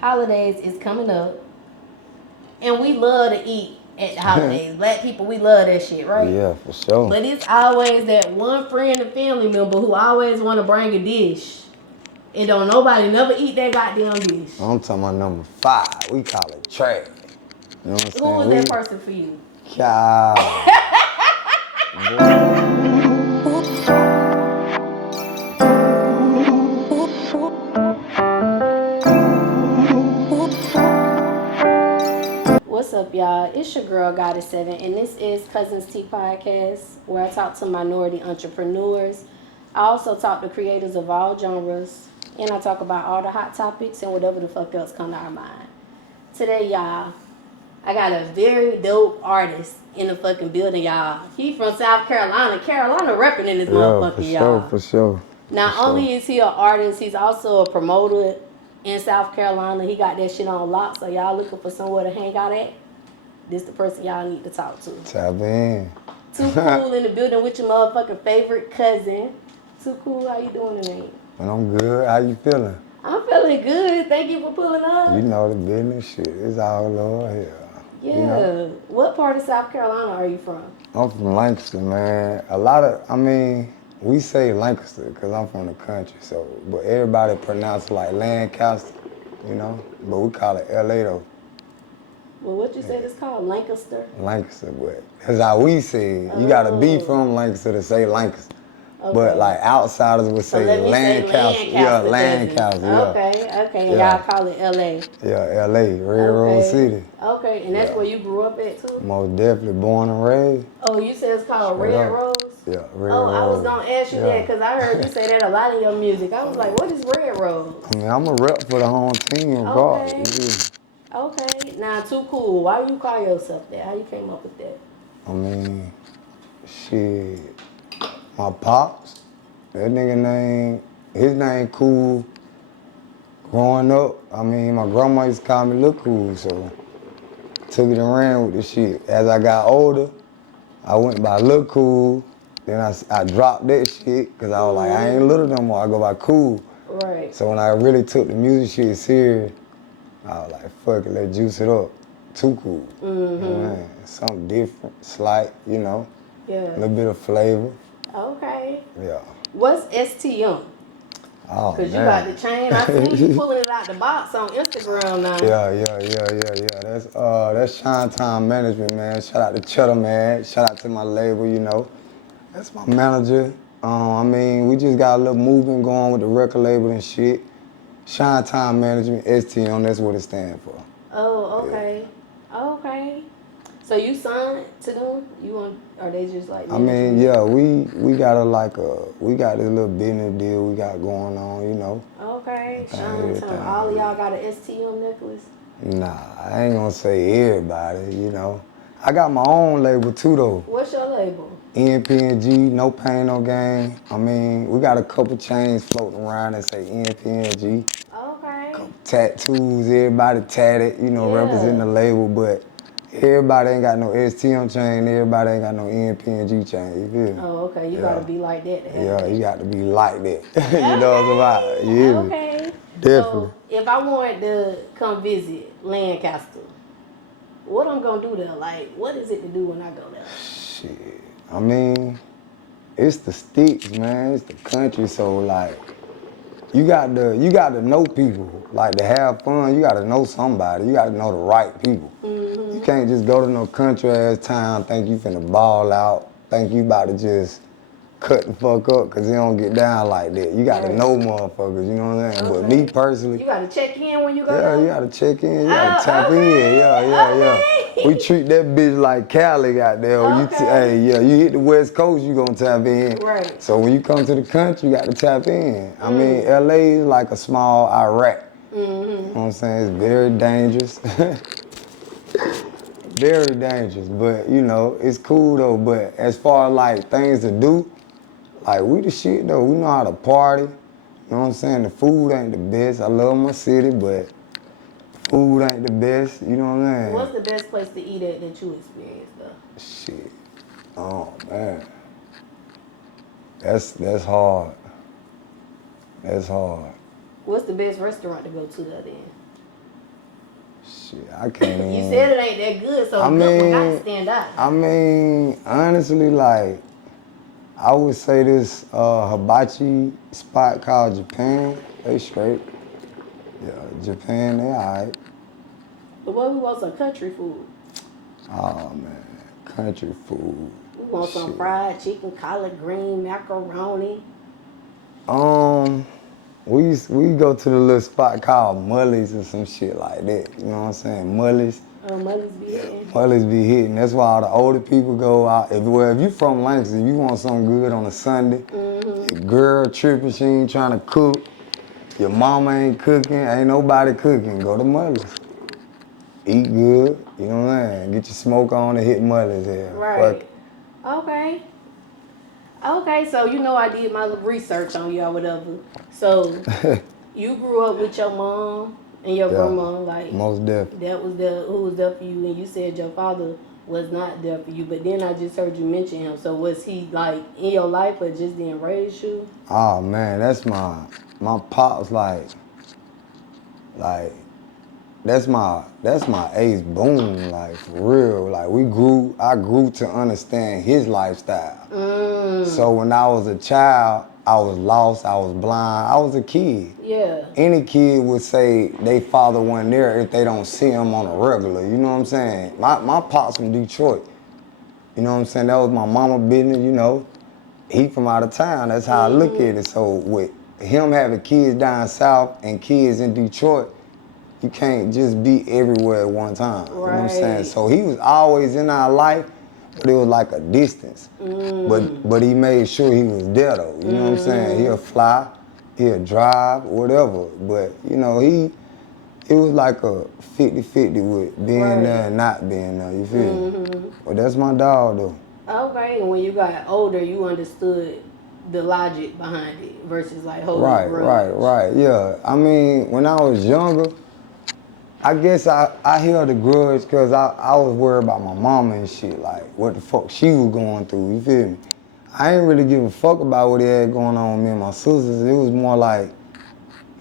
Holidays is coming up, and we love to eat at the holidays. Black people, we love that shit, right? Yeah, for sure. But it's always that one friend or family member who always want to bring a dish, and don't nobody never eat that goddamn dish. I'm talking about number 5. We call it trash. You know what I'm saying? Who is that person for you? Cow. What's up, y'all? It's your girl, Goddess7, and this is Cuzn Tea Podcast, where I talk to minority entrepreneurs. I also talk to creators of all genres, and I talk about all the hot topics and whatever the fuck else come to our mind. Today, y'all, I got a very dope artist in the fucking building, y'all. He from South Carolina. Carolina repping in this motherfucker, y'all. For sure. Not only is he an artist, he's also a promoter in South Carolina. He got that shit on lock, so y'all looking for somewhere to hang out at, this the person y'all need to talk to. Tap in. Tookool in the building with your motherfucking favorite cousin. Tookool, how you doing tonight? And I'm good. How you feeling? I'm feeling good. Thank you for pulling up. You know the business shit. It's all over here. Yeah. You know? What part of South Carolina are you from? I'm from Lancaster, man. We say Lancaster because I'm from the country, so, but everybody pronounce it like Lancaster, you know? But we call it LA though. Well, what you said it's called? Lancaster? Lancaster, but that's how we say it. You gotta be from Lancaster to say Lancaster. Okay. But like outsiders would say Lancaster. Yeah, Lancaster. Yeah. Okay. And y'all call it LA. Yeah, LA, Railroad City. Okay, and that's where you grew up at too? Most definitely born and raised. Oh, you said it's called Red Rose? Yeah, Red Rose. I was gonna ask you that because I heard you say that a lot in your music. I was like, what is Red Rose? I mean, I'm a rep for the home team, Okay. Okay. Now, Tookool. Why you call yourself that? How you came up with that? I mean, shit. My pops, that nigga his name Cool. Growing up, I mean, my grandma used to call me Lil Cool, so took it and ran with the shit. As I got older, I went by Lil Cool, then I dropped that shit, because I was like, I ain't little no more, I go by Cool. Right. So when I really took the music shit serious, I was like, fuck it, let's juice it up. Tookool. Man, something different, slight, you know. Yeah. A little bit of flavor. Okay. Yeah. What's STM? Oh, because you got the chain. I seen you pulling it out the box on Instagram now. Yeah. That's Shine Time Management, man. Shout out to Cheddar, man. Shout out to my label, you know. That's my manager. We just got a little movement going with the record label and shit. Shine Time Management, STM, that's what it stands for. Oh, okay. Yeah. Okay. So you signed to them? Are they just like? I mean, yeah, we got we got this little business deal we got going on, you know. Okay, Shine Time. All of y'all got an STM necklace? Nah, I ain't gonna say everybody, you know. I got my own label too though. What's your label? NPNG, No Pain, No Gain. I mean, we got a couple chains floating around that say NPNG. Okay. Couple tattoos, everybody tatted, you know, representing the label, but everybody ain't got no STM chain, everybody ain't got no NPNG chain, you feel me? Oh, okay, you gotta be like that. You got to be like that. You know what I'm about? Yeah. Okay. Definitely. So, if I wanted to come visit Lancaster, what I'm gonna do there? Like, what is it to do when I go there? Shit. I mean, it's the sticks, man. It's the country, so like, you got to know people. Like, to have fun, you got to know somebody. You got to know the right people. You can't just go to no country ass town, think you finna ball out, think you about to just cut the fuck up, because it don't get down like that. You got to know motherfuckers, you know what I'm saying? But me personally, you got to check in when you go there? Yeah, you got to check in, you got to tap in. Yeah. We treat that bitch like Cali out there. You hit the West Coast, you gonna tap in. Right. So when you come to the country, you got to tap in. I mean, LA is like a small Iraq. You know what I'm saying? It's very dangerous. Very dangerous, but you know, it's cool though. But as far as like things to do, like we the shit though. We know how to party. You know what I'm saying? The food ain't the best. I love my city, but food ain't the best. You know what I'm saying? What's the best place to eat at that you experienced though? Shit. Oh man. That's hard. That's hard. What's the best restaurant to go to there then? Shit, I can't even. You said it ain't that good, so I the good one got to mean, stand out. I mean, honestly, like, I would say this hibachi spot called Japan, they straight. Yeah, Japan, they alright. But what we want some country food. Oh man, country food. We want some Shit. fried chicken, collard green, macaroni. We go to the little spot called Mully's or some shit like that. You know what I'm saying? Mully's. Mother's be hitting. Mully's be hitting. That's why all the older people go out. If you from Langston, you want something good on a Sunday. Your girl tripping, she ain't trying to cook. Your mama ain't cooking. Ain't nobody cooking. Go to Mully's. Eat good. You know what I'm saying? Get your smoke on and hit Mully's here. Right. Fuck. Okay. Okay, so you know I did my research on you or whatever. So you grew up with your mom and your grandma, like most definitely. that was who was there for you, and you said your father was not there for you. But then I just heard you mention him. So was he like in your life, or just didn't raise you? Oh man, that's my pops like that's my ace boom, like for real. Like I grew to understand his lifestyle. So when I was a child, I was lost, I was blind, I was a kid. Yeah. Any kid would say they father wasn't there if they don't see him on a regular, you know what I'm saying? My pops from Detroit, you know what I'm saying? That was my mama business, you know. He from out of town, that's how I look at it. So with him having kids down south and kids in Detroit, you can't just be everywhere at one time. You know what I'm saying? So he was always in our life, but it was like a distance. But he made sure he was there though. You know what I'm saying? He'll fly, he'll drive, whatever. But you know, it was like a 50-50 with being there and not being there. You feel me? But that's my dog though. Okay, and when you got older, you understood the logic behind it versus like holding a grudge. Right. Yeah. I mean, when I was younger, I guess I held a grudge because I was worried about my mama and shit, like what the fuck she was going through, you feel me? I ain't really give a fuck about what they had going on with me and my sisters. It was more like,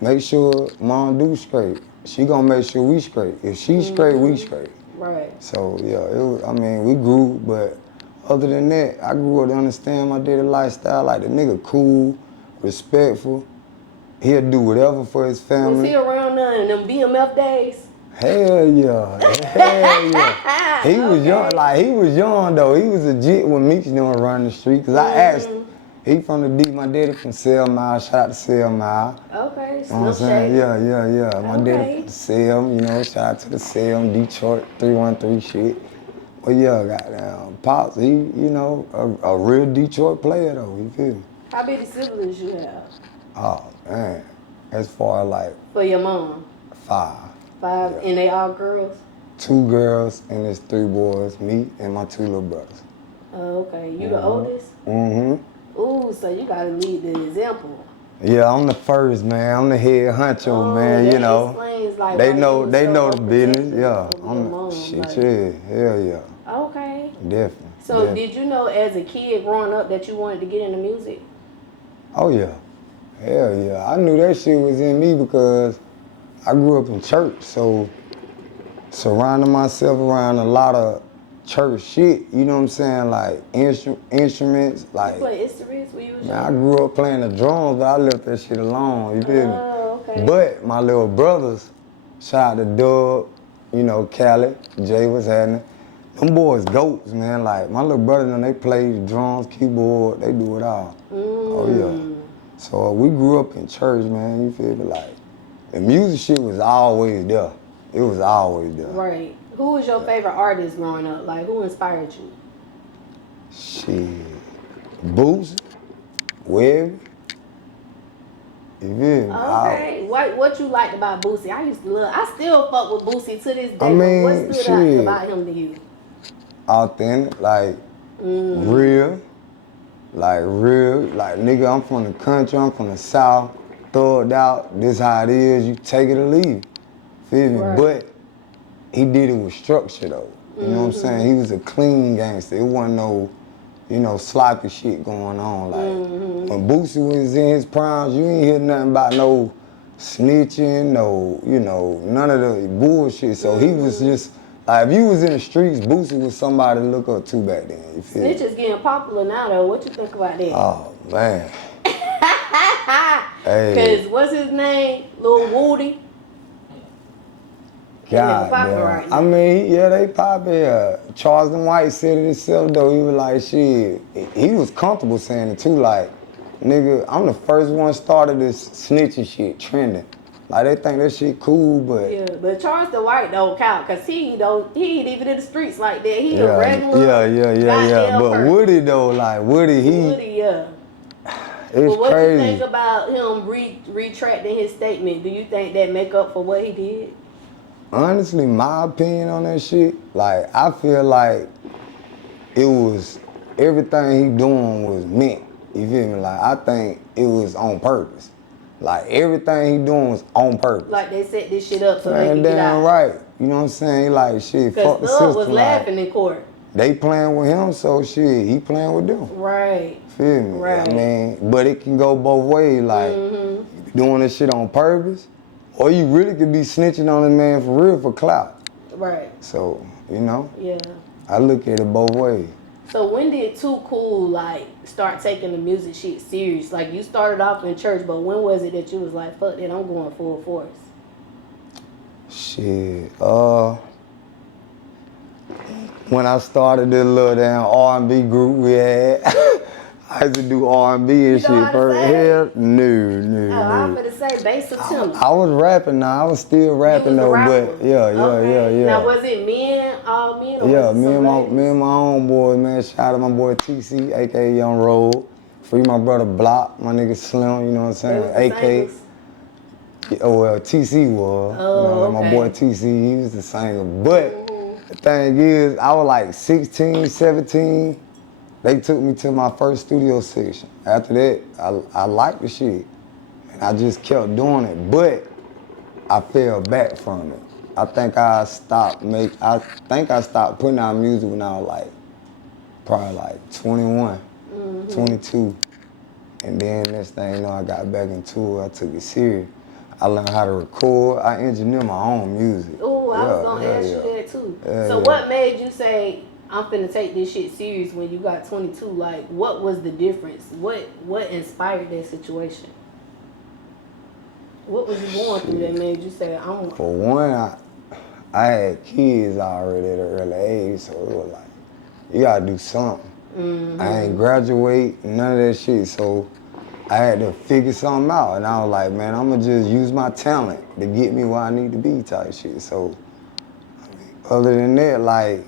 make sure mom do straight. She gonna make sure we straight. If she straight, we straight. Right. So yeah, we grew, but other than that, I grew up to understand my daddy lifestyle. Like the nigga cool, respectful. He'll do whatever for his family. Was he around none in them BMF days? Hell yeah. He was young, he was young though. He was legit when Meeks knew him running the street. Cause I asked, he from the D, my daddy from Selma, shout out to Selma. Okay, You know what I'm saying? Yeah. My daddy from Selma, you know, shout out to the Selma, Detroit, 313 shit. But yeah, goddamn, Pops, he, you know, a real Detroit player though, you feel me? How many siblings you have? Oh, man. As far as like For your mom? 5. 5, Yeah. and they all girls? 2 girls and there's 3 boys, me and my 2 little brothers. Oh, okay. You the oldest? Mm-hmm. Ooh, so you gotta lead the example. Yeah, I'm the first, man. I'm the head honcho, man, you know. Explains, like, They why know you they so know the business, overprotective yeah. of your mom, Shit, like- yeah, hell yeah. Okay. Definitely. So definitely. did you know as a kid growing up that you wanted to get into music? Oh yeah. Hell yeah. I knew that shit was in me because I grew up in church, so surrounding myself around a lot of church shit, you know what I'm saying? Like instruments, like You play instruments when you was man, I young? grew up playing the drums, but I left that shit alone, you feel me? Oh, okay. But my little brothers, shout out to Doug, you know, Cali, Jay was happening. Them boys goats, man. Like my little brother and them, they play the drums, keyboard, they do it all. Oh yeah. So we grew up in church, man, you feel me? Like the music shit was always there. It was always there. Right. Who was your favorite artist growing up? Like, who inspired you? Shit. Boots, Web. You feel me? Okay. What you liked about Boosie? I still fuck with Boosie to this day. I mean, but what stood out about him to you? Authentic, like real. Like nigga, I'm from the country, I'm from the South, thugged out, this how it is, you take it or leave it. Feel me? Right. But he did it with structure though. You know what I'm saying? He was a clean gangster. It wasn't no, you know, sloppy shit going on. Like when Boosie was in his primes, you ain't hear nothing about no snitching, no, you know, none of the bullshit. So he was just, like, if you was in the streets, Boosie was somebody to look up to back then. You feel me? Snitches getting popular now, though. What you think about that? Oh, man. Because what's his name? Lil Woody? God damn. Right I mean, yeah, they poppin'. Charles and White said it himself, though. He was like, shit. He was comfortable saying it, too. Like, nigga, I'm the first one started this snitching shit trending. Like, they think that shit cool, but... Yeah, but Charles the White don't count, because he ain't even in the streets like that. He a regular... Yeah. But person. Woody, though, like, Woody, yeah. It's but what crazy. you think about him retracting his statement? Do you think that make up for what he did? Honestly, my opinion on that shit, like, I feel like it was, everything he doing was meant. You feel me? Like, I think it was on purpose. Like, everything he doing was on purpose. Like, they set this shit up so they can damn get out. right. You know what I'm saying? Like, shit, fuck the system. Because was laughing in court. They playing with him, so shit, he playing with them. Right. Feel me? Right. I mean, but it can go both ways. Like, you doing this shit on purpose, or you really could be snitching on a man for real for clout. Right. So, you know? Yeah. I look at it both ways. So when did Tookool, like, start taking the music shit serious? Like, you started off in church, but when was it that you was like, fuck it, I'm going full force? Shit, when I started this little damn R&B group we had, I used to do R&B and shit first. Hell, no. I'm gonna say bass or tenor. I was rapping now. I was still rapping though, but yeah. Now was it all men? Or Yeah, was it me and my homeboy, man. Shout out my boy TC, aka Young Road. Free my brother Block, my nigga Slim. You know what I'm saying? AK. Oh well, TC was. My boy TC, he was the singer. But the thing is, I was like 16, 17. They took me to my first studio session. After that, I liked the shit. And I just kept doing it. But I fell back from it. I think I stopped putting out music when I was like, probably like 21, 22. And then next thing you know, I got back into it. I took it serious. I learned how to record. I engineer my own music. Oh, I was gonna ask you that too. So what made you say, I'm finna take this shit serious when you got 22? Like, what was the difference? What inspired that situation? What was you going through that made you say, I'm... For one, I had kids already at an early age, so it was like, you gotta do something. I ain't graduate, none of that shit, so I had to figure something out. And I was like, man, I'm gonna just use my talent to get me where I need to be type shit. So, I mean, other than that, like,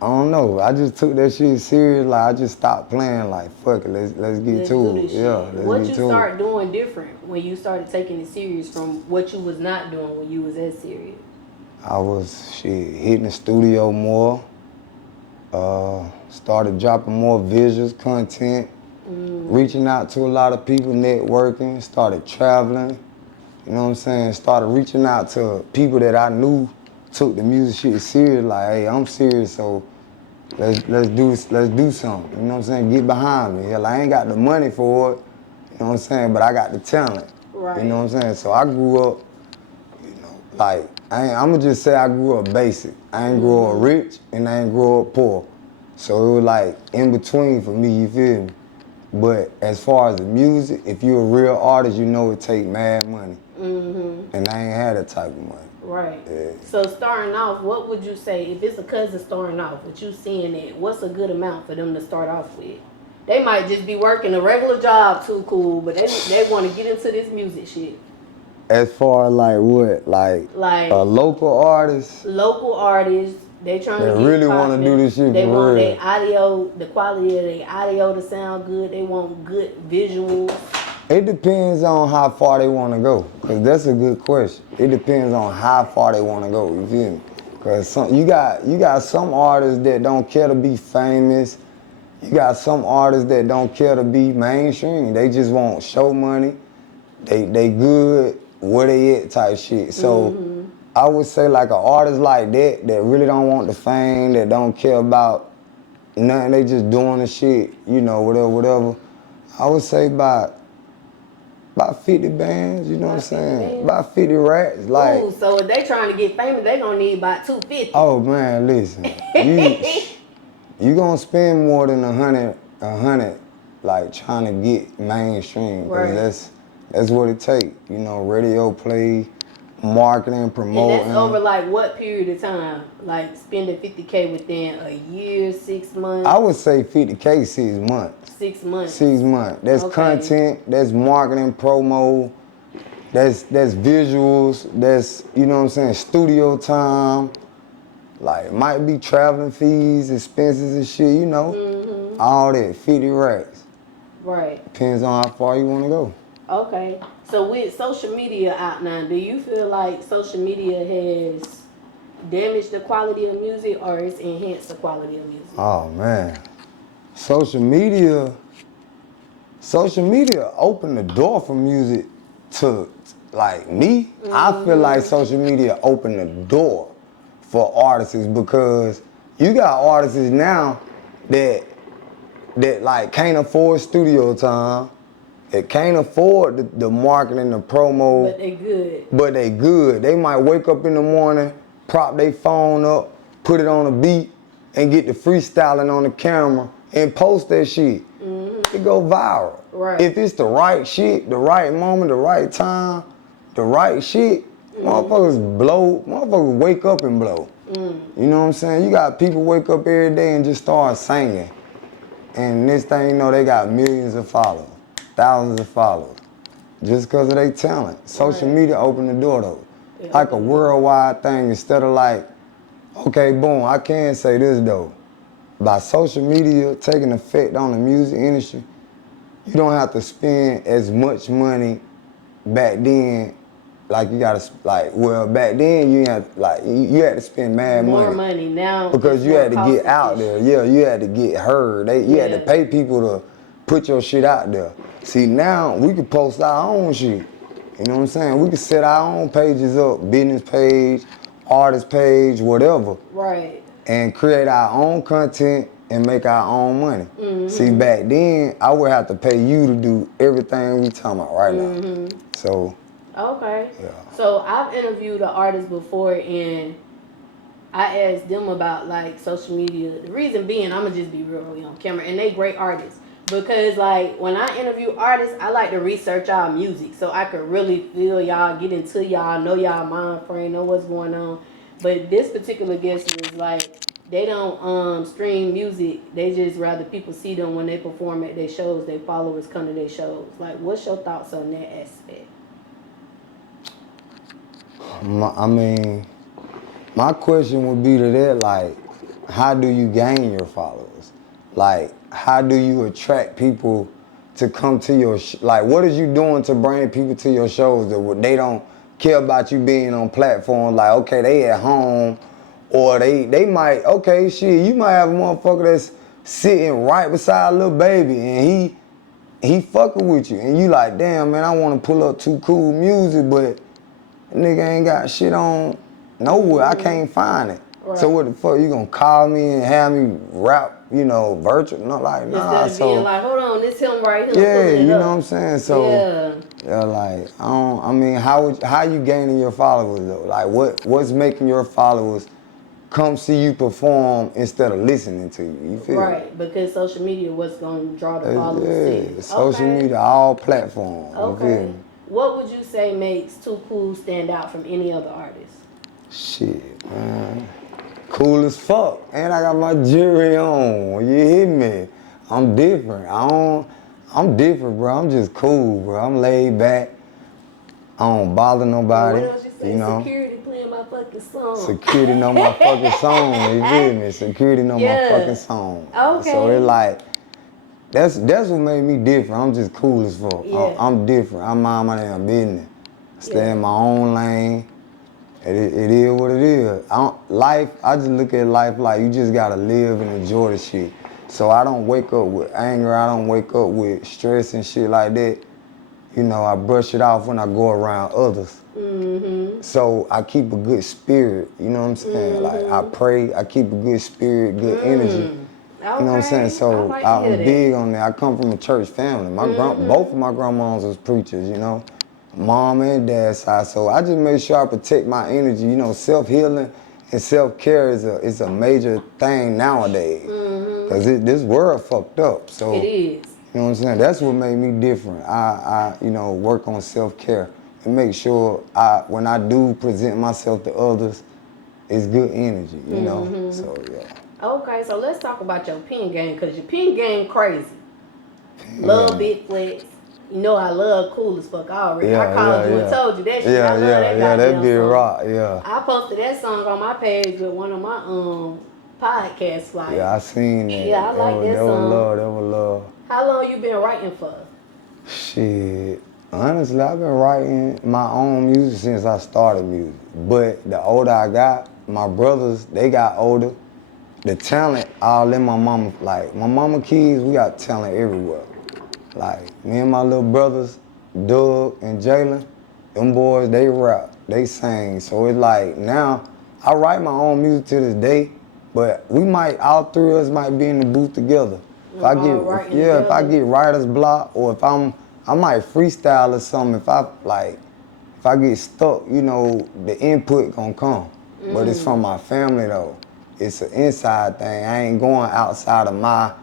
I don't know. I just took that shit serious. Like, I just stopped playing. Like, fuck it, let's get to it. Yeah, let's get to it. What you start doing different when you started taking it serious from what you was not doing when you was as serious? I was hitting the studio more. Started dropping more visuals, content, reaching out to a lot of people, networking. Started traveling. You know what I'm saying? Started reaching out to people that I knew took the music shit serious. Like, hey, I'm serious, so let's do something. You know what I'm saying? Get behind me. Hell, I ain't got the money for it. You know what I'm saying? But I got the talent. Right. You know what I'm saying? So I grew up, you know, like, I'ma just say I grew up basic. I ain't grow up rich and I ain't grow up poor. So it was like in between for me, you feel me? But as far as the music, if you're a real artist, you know it take mad money. And I ain't had that type of money. Right. Yeah. So starting off, what would you say, if it's a cousin starting off, with you seeing it, what's a good amount for them to start off with? They might just be working a regular job, Tookool, but they want to get into this music shit. As far as like what? Like a local artist? Local artists, they trying to get really want to do this shit They for want real. their audio, the quality of their audio to sound good. They want good visuals. It depends on how far they want to go, because that's a good question. It depends on how far they want to go, you feel me? Because you got some artists that don't care to be famous. You got some artists that don't care to be mainstream. They just want show money. They good where they at type shit. So I would say like an artist like that really don't want the fame, that don't care about nothing, they just doing the shit, you know, whatever. I would say about About 50 bands, you know what I'm 50 saying? bands? About 50 racks. Like, Ooh, so if they trying to get famous, they gonna need about 250. oh man, listen. You gonna spend more than a hundred, like trying to get mainstream. Cause Right. that's what it take. You know, radio play, marketing, And promoting. that's over like what period of time? Like spending 50K within a year, 6 months? I would say 50K 6 months. 6 months. 6 months. That's Okay. content, that's marketing, promo, that's visuals, that's, you know what I'm saying, studio time. Like, it might be traveling fees, expenses and shit, you know. Mm-hmm. All that, 50 racks. Right. Depends on how far you want to go. Okay. So with social media out now, do you feel like social media has damaged the quality of music or it's enhanced the quality of music? Oh, man. Social media opened the door for music to, like, me. Mm-hmm. I feel like social media opened the door for artists because you got artists now that like can't afford studio time, that can't afford the marketing, the promo. But they good. But they good. They might wake up in the morning, prop their phone up, put it on a beat, and get the freestyling on the camera and post that shit. Mm-hmm. It go viral. Right. If it's the right shit, the right moment, the right time, the right shit, motherfuckers wake up and blow. You know what I'm saying? You got people wake up every day and just start singing. And next thing you know, they got millions of followers, thousands of followers, just because of their talent. Social media opened the door though. Like a worldwide thing instead of like, okay, boom, I can say this though. By social media taking effect on the music industry, you don't have to spend as much money back then. Like you gotta, back then you had to spend mad More money. money now. Because you had to get out there. Yeah, you had to get heard. You had to pay people to put your shit out there. See, now we can post our own shit. You know what I'm saying? We can set our own pages up, business page, artist page, whatever. Right. And create our own content and make our own money. Mm-hmm. See, back then, I would have to pay you to do everything we talking about right now. So. Okay. Yeah. So I've interviewed an artist before and I asked them about like social media. The reason being, I'ma just be real on camera, and they great artists. Because like when I interview artists, I like to research y'all music so I could really feel y'all, get into y'all, know y'all mind frame, know what's going on. But this particular guest was like, they don't stream music. They just rather people see them when they perform at their shows. Their followers come to their shows. Like, what's your thoughts on that aspect? My question would be to that, like, how do you gain your followers? Like, how do you attract people to come to your, like, what is you doing to bring people to your shows that they don't care about you being on platforms, like, okay, they at home, or they might, okay, shit, you might have a motherfucker that's sitting right beside Lil Baby, and he fucking with you, and you like, damn, man, I want to pull up Tookool music, but nigga ain't got shit on nowhere. I can't find it. Right. So what the fuck, you gonna call me and have me rap, virtual? No, like, nah. Instead of being like, hold on, this him right here. Yeah, you know what I'm saying? So, yeah, like, how you gaining your followers though? Like, what's making your followers come see you perform instead of listening to you? You feel right, me? because social media was gonna draw the followers to you. Social media, all platforms. Okay. You feel me? What would you say makes Tookool stand out from any other artist? Shit, man. Cool as fuck. And I got my jewelry on. You hear me? I'm different. I'm different, bro. I'm just cool, bro. I'm laid back. I don't bother nobody. What else you say? Security playing my fucking song. Security know my fucking song. You feel me? Security know my fucking song. Okay. So it like, that's what made me different. I'm just cool as fuck. Yeah. I'm different. I mind my damn business. Stay in my own lane. It is what it is. I just look at life like you just gotta live and enjoy the shit. So I don't wake up with anger. I don't wake up with stress and shit like that. I brush it off when I go around others. Mm-hmm. So I keep a good spirit. You know what I'm saying? Mm-hmm. Like I pray. I keep a good spirit, good energy. You know what I'm saying? So I like to I'm hear that. big on that. I come from a church family. Both of my grandmas was preachers, you know, mom and dad's side. So I just make sure I protect my energy. You know, self-healing and self-care is a major thing nowadays. Cause this world fucked up. So It is. you know what I'm saying? That's what made me different. I you know, work on self-care and make sure when I do present myself to others, it's good energy. You know. So yeah. Okay, so let's talk about your pen game, because your pen game crazy. Love big flex. You know I love cool as fuck already. I called you and told you that shit. I love that goddamn that be song. rock, yeah. I posted that song on my page with one of my podcasts. Like, Yeah, I seen that. Yeah, I like that song. That was love. How long you been writing for? Shit. Honestly, I've been writing my own music since I started music. But the older I got, my brothers, they got older. The talent, all in my mama, like my mama kids, we got talent everywhere. Like me and my little brothers, Doug and Jalen, them boys, they rap, they sing. So it's like now, I write my own music to this day, but all three of us might be in the booth together. If I get writer's block, or if I might freestyle or something. If I get stuck, you know, the input gonna come. But it's from my family though. It's an inside thing. I ain't going outside of my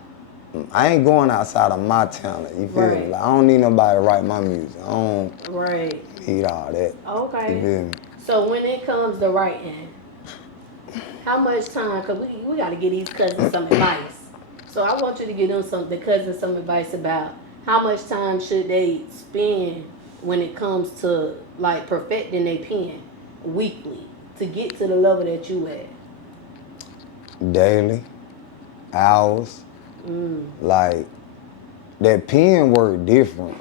talent. You feel me? Like, I don't need nobody to write my music. I don't need all that. Okay. You feel me? So when it comes to writing, how much time? Cause we got to give these cousins some advice. So I want you to give the cousins some advice about how much time should they spend when it comes to like perfecting their pen weekly to get to the level that you at. Daily, hours. Like, that pen work different.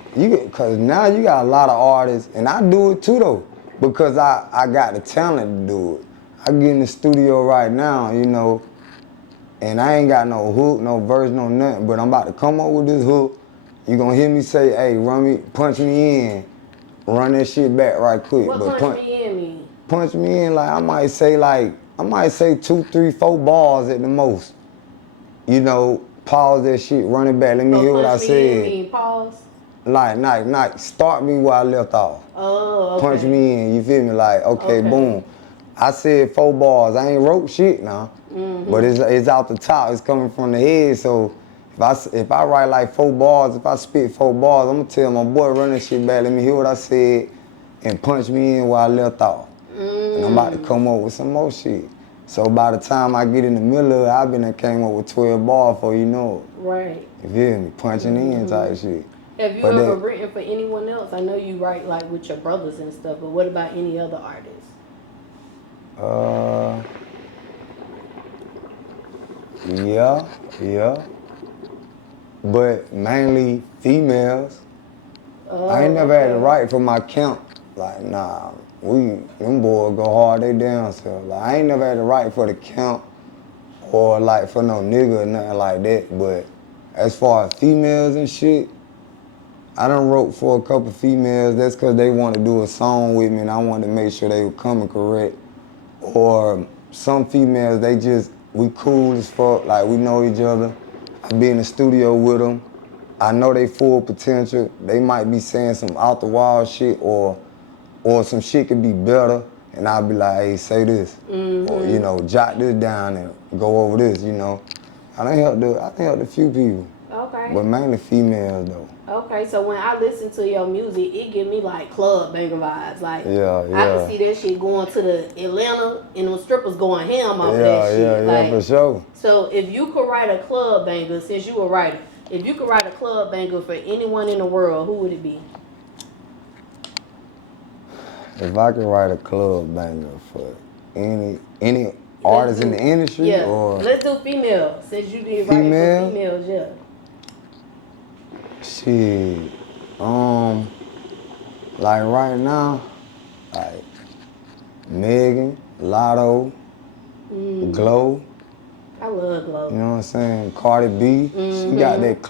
Cause now you got a lot of artists, and I do it too though, because I got the talent to do it. I get in the studio right now, you know, and I ain't got no hook, no verse, no nothing, but I'm about to come up with this hook. You gonna hear me say, hey, punch me in, run that shit back right quick. What punch me in mean? Punch me in, like I might say 2, 3, 4 bars at the most. You know, pause that shit, run it back. Let me hear what I said. Punch me in mean pause? Like, start me where I left off. Oh, okay. Punch me in, you feel me? Like, okay, boom. I said 4 bars. I ain't wrote shit now, but it's out the top. It's coming from the head. So if I write like 4 bars, if I spit 4 bars, I'm gonna tell my boy, run that shit back. Let me hear what I said, and punch me in where I left off. And I'm about to come up with some more shit. So by the time I get in the middle of it, I came up with 12 bars before you know it. Right. You feel me? Punching in type shit. Have you ever written for anyone else? I know you write like with your brothers and stuff, but what about any other artists? Yeah. But mainly females. I ain't never had to write for my camp. Like, nah, them boys go hard, they damn self. Like, I ain't never had to write for the camp or like for no nigga or nothing like that. But as far as females and shit, I done wrote for a couple females. That's because they want to do a song with me and I wanted to make sure they were coming correct. Or some females, we cool as fuck, like we know each other. I be in the studio with them. I know they full potential. They might be saying some out the wall shit or some shit could be better. And I'll be like, hey, say this. Or, you know, jot this down and go over this, you know. I done helped a few people. Okay. But mainly females though. Okay, so when I listen to your music, it give me like club banger vibes. Like, yeah. I can see that shit going to the Atlanta and those strippers going ham off that shit. Yeah, for sure. So if you could write a club banger, since you a writer, if you could write a club banger for anyone in the world, who would it be? If I could write a club banger for any artist in the industry, or let's do female. Since you did write for females, yeah. Shit, like right now, like Megan, Lotto, Glow. I love Glow. You know what I'm saying? Cardi B, she got that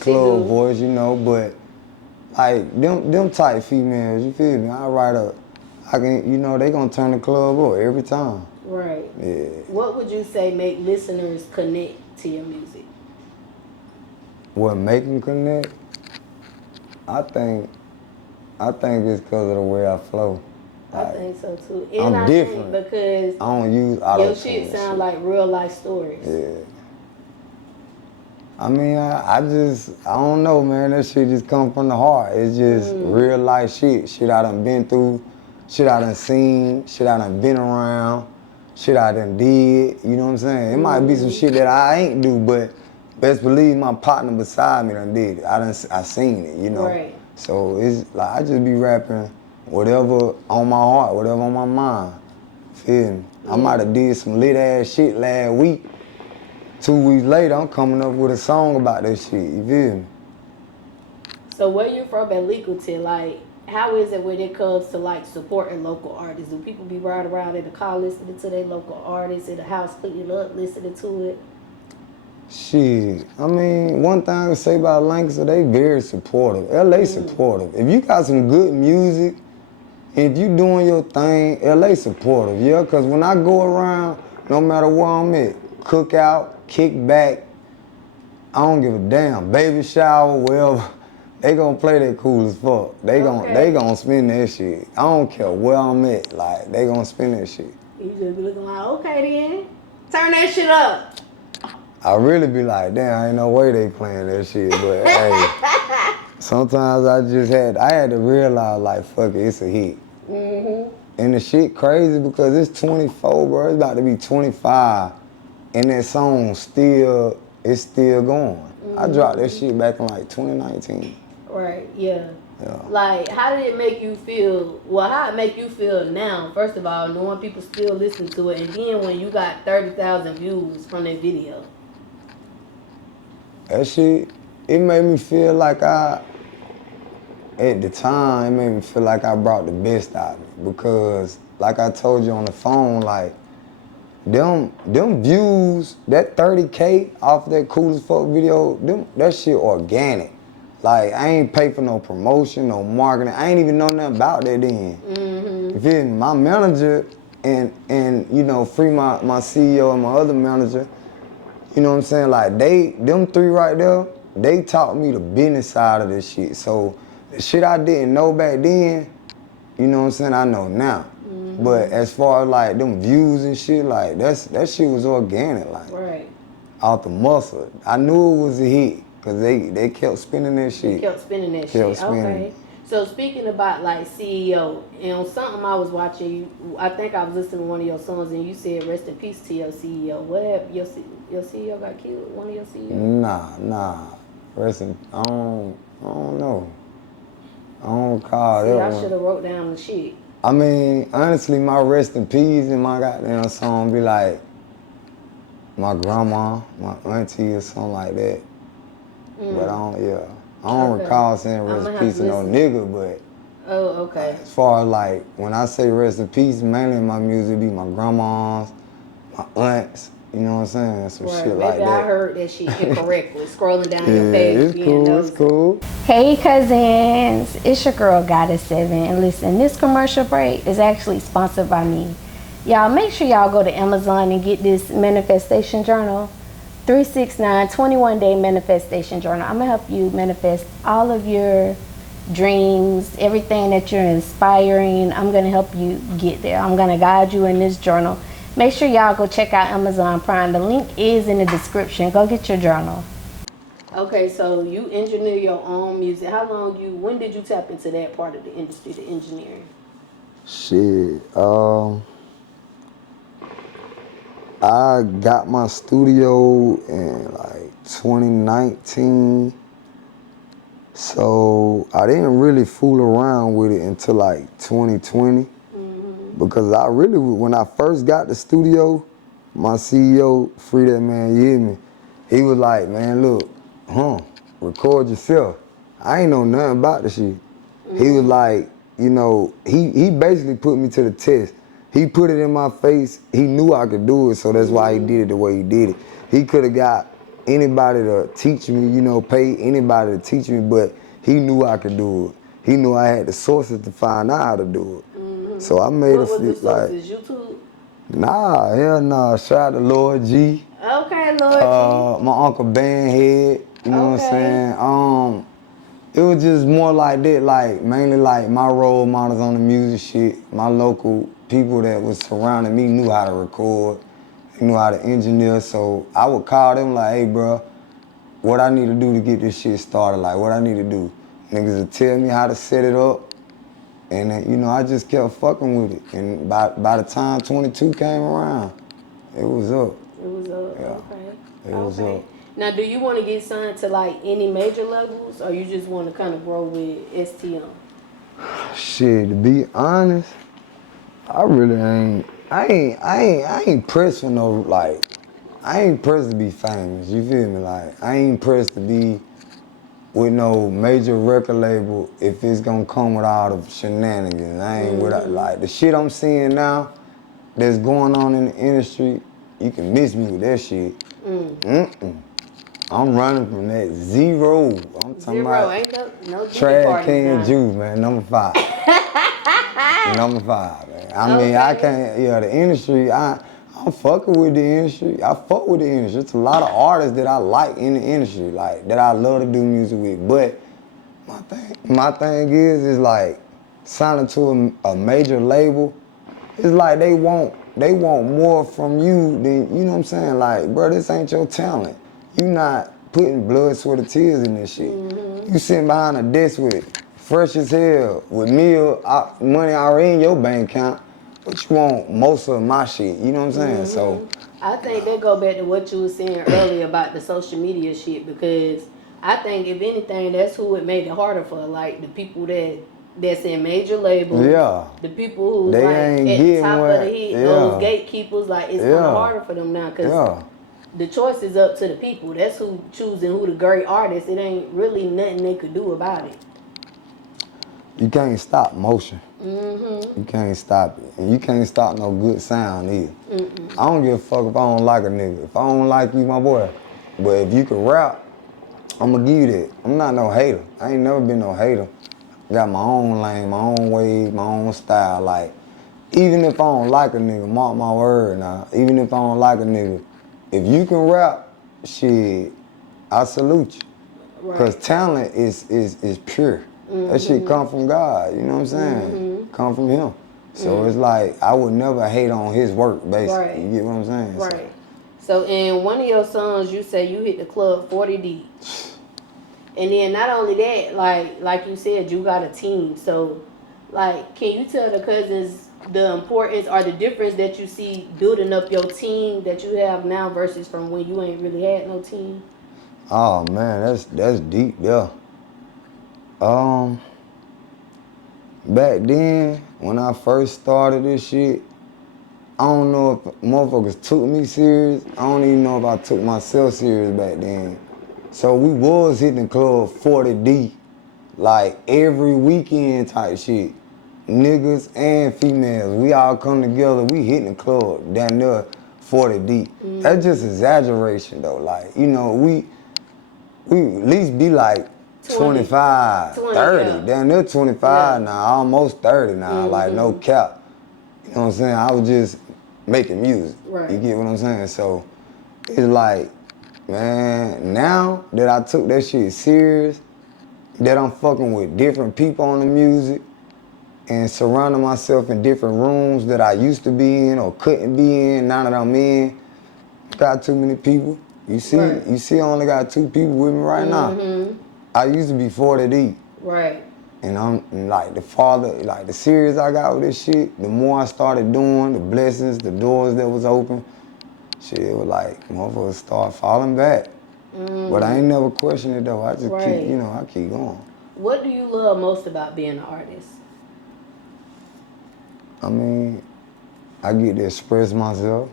club voice, you know, but like them type females, you feel me? They gonna turn the club up every time. Right. Yeah. What would you say make listeners connect to your music? What make them connect? I think it's because of the way I flow. I think so too. And I'm I different. think because I don't use auto-tune. your shit sound like real life stories. Yeah. I mean, I don't know, man. That shit just come from the heart. It's just real life shit. Shit I done been through, shit I done seen, shit I done been around, shit I done did. You know what I'm saying? It might be some shit that I ain't do, but best believe my partner beside me done did it. I seen it, you know? Right. So it's like, I just be rapping whatever on my heart, whatever on my mind. Feel me? Yeah. I might have did some lit ass shit last week. 2 weeks later, I'm coming up with a song about that shit. You feel me? So where you from at Legalton, like, how is it when it comes to like supporting local artists? Do people be riding around in the car listening to their local artists, in the house cleaning up, listening to it? Shit. I mean, one thing I can say about Lancaster, they very supportive. LA supportive. If you got some good music, if you doing your thing, LA supportive, yeah? Because when I go around, no matter where I'm at, cookout, kick back, I don't give a damn. Baby shower, wherever, they gonna play that cool as fuck. They gonna spin that shit. I don't care where I'm at, like, they gonna spin that shit. You just be looking like, okay then, turn that shit up. I really be like, damn, ain't no way they playing that shit, but hey, sometimes I had to realize, like, fuck it, it's a hit. And the shit crazy because it's 24, bro. It's about to be 25, and that song it's still going. I dropped that shit back in like 2019. Right, yeah. Like, how did it make you feel? Well, how it make you feel now? First of all, knowing people still listen to it, and then when you got 30,000 views from that video. That shit, it made me feel like at the time, it made me feel like I brought the best out of it. Because, like I told you on the phone, like, them views, that 30K off that Cool as Fuck video, that shit organic. Like, I ain't pay for no promotion, no marketing. I ain't even know nothing about that then. You feel me? My manager and you know, Free, my CEO and my other manager, you know what I'm saying? Like, them three right there, they taught me the business side of this shit. So, the shit I didn't know back then, you know what I'm saying, I know now. But as far as like them views and shit, like that shit was organic, like out the muscle. I knew it was a hit because they kept spinning that shit. Okay. So speaking about like CEO, and something I was watching, I think I was listening to one of your songs, and you said rest in peace to your CEO. What happened? Your CEO got killed? One of your CEOs? Nah. I don't know. I don't call that one. I should have wrote down the shit. I mean, honestly, my rest in peace in my goddamn song be like my grandma, my auntie, or something like that. But I don't recall saying rest in peace to no nigga, but as far as like, when I say rest in peace, mainly in my music be my grandmas, my aunts, you know what I'm saying? Some shit like that. Maybe I heard that shit incorrectly, scrolling down your page. It's cool. Hey cousins, it's your girl Goddess7, and listen, this commercial break is actually sponsored by me. Y'all make sure y'all go to Amazon and get this manifestation journal, 369 21-day manifestation journal. I'm gonna help you manifest all of your dreams, everything that you're inspiring. I'm gonna help you get there. I'm gonna guide you in this journal. Make sure y'all go check out Amazon Prime. The link is in the description. Go get your journal. Okay, so you engineer your own music. When did you tap into that part of the industry, the engineering? Shit, I got my studio in like 2019. So I didn't really fool around with it until like 2020. Because when I first got the studio, my CEO, Free that man, you hear me? He was like, man, look, record yourself. I ain't know nothing about the shit. He was like, you know, he basically put me to the test. He put it in my face. He knew I could do it, so that's why he did it the way he did it. He could have got anybody to teach me, you know, pay anybody to teach me, but he knew I could do it. He knew I had the sources to find out how to do it. So I made What was the sources? YouTube? Nah, hell nah. Shout out to Lord G. Okay, Lord. My uncle Bandhead, you know what I'm saying? It was just more like that, like mainly like my role models on the music shit. My local people that was surrounding me knew how to record, they knew how to engineer. So I would call them like, hey, bro, what I need to do to get this shit started? Like, what I need to do? Niggas would tell me how to set it up, and then, you know, I just kept fucking with it. And by the time 22 came around, it was up. It was up. Yeah. Okay. It was up. Now, do you want to get signed to like any major labels, or you just want to kind of grow with STM? Shit, to be honest, I really ain't. I ain't pressed for no like. I ain't pressed to be famous. You feel me? Like I ain't pressed to be with no major record label if it's gonna come with all the shenanigans. I ain't with like the shit I'm seeing now that's going on in the industry. You can miss me with that shit. I'm running from that zero. I'm talking about Ain't no trash can juice, man. Number 5. Number 5, man. I mean, I can't. Yeah, the industry. I'm fucking with the industry. I fuck with the industry. It's a lot of artists that I like in the industry, like that I love to do music with. But my thing is like signing to a major label. It's like they want more from you than, you know what I'm saying? Like, bro, this ain't your talent. You not putting blood, sweat, and tears in this shit. You sitting behind a desk with fresh as hell, with money already in your bank account, but you want most of my shit. You know what I'm saying? So I think that go back to what you were saying earlier about the social media shit, because I think if anything, that's who it made it harder for, like the people that's in major labels. Yeah. The people who's They like ain't at the top of the heat, yeah. those gatekeepers, like it's kind of harder for them now, because the choice is up to the people. That's who choosing who the great artist. It ain't really nothing they could do about it. You can't stop motion. You can't stop it. And you can't stop no good sound either. I don't give a fuck if I don't like a nigga. If I don't like you, my boy. But if you can rap, I'm gonna give you that. I'm not no hater. I ain't never been no hater. Got my own lane, my own way, my own style. Like, even if I don't like a nigga, mark my word now. Even if I don't like a nigga, if you can rap, shit, I salute you. Right. Cause talent is pure. That shit come from God, you know what I'm saying? Come from him. So it's like, I would never hate on his work, basically. Right. You get what I'm saying? Right. So in one of your songs, you say you hit the club 40 deep. And then not only that, like you said, you got a team. So, like, can you tell the cousins the importance or the difference that you see building up your team that you have now versus from when you ain't really had no team? Oh man, that's deep, yeah. Back then, when I first started this shit, I don't know if motherfuckers took me serious. I don't even know if I took myself serious back then. So we was hitting the club 40 deep, like every weekend type shit. Niggas and females, we all come together, we hitting the club down there 40 deep. That's just exaggeration though. Like, you know, we at least be like 25, 30. Yeah. Down there 25 now, almost 30 now, like no cap. You know what I'm saying? I was just making music. Right. You get what I'm saying? So it's like, man, now that I took that shit serious, that I'm fucking with different people on the music and surrounding myself in different rooms that I used to be in or couldn't be in, now that I'm in, got too many people. You see, I only got 2 people with me right now. I used to be 40 deep. Right. And I'm like the serious I got with this shit, the more I started doing, the blessings, the doors that was open, shit, it was like, motherfuckers start falling back. But I ain't never questioned it though. I just keep, you know, I keep going. What do you love most about being an artist? I mean, I get to express myself.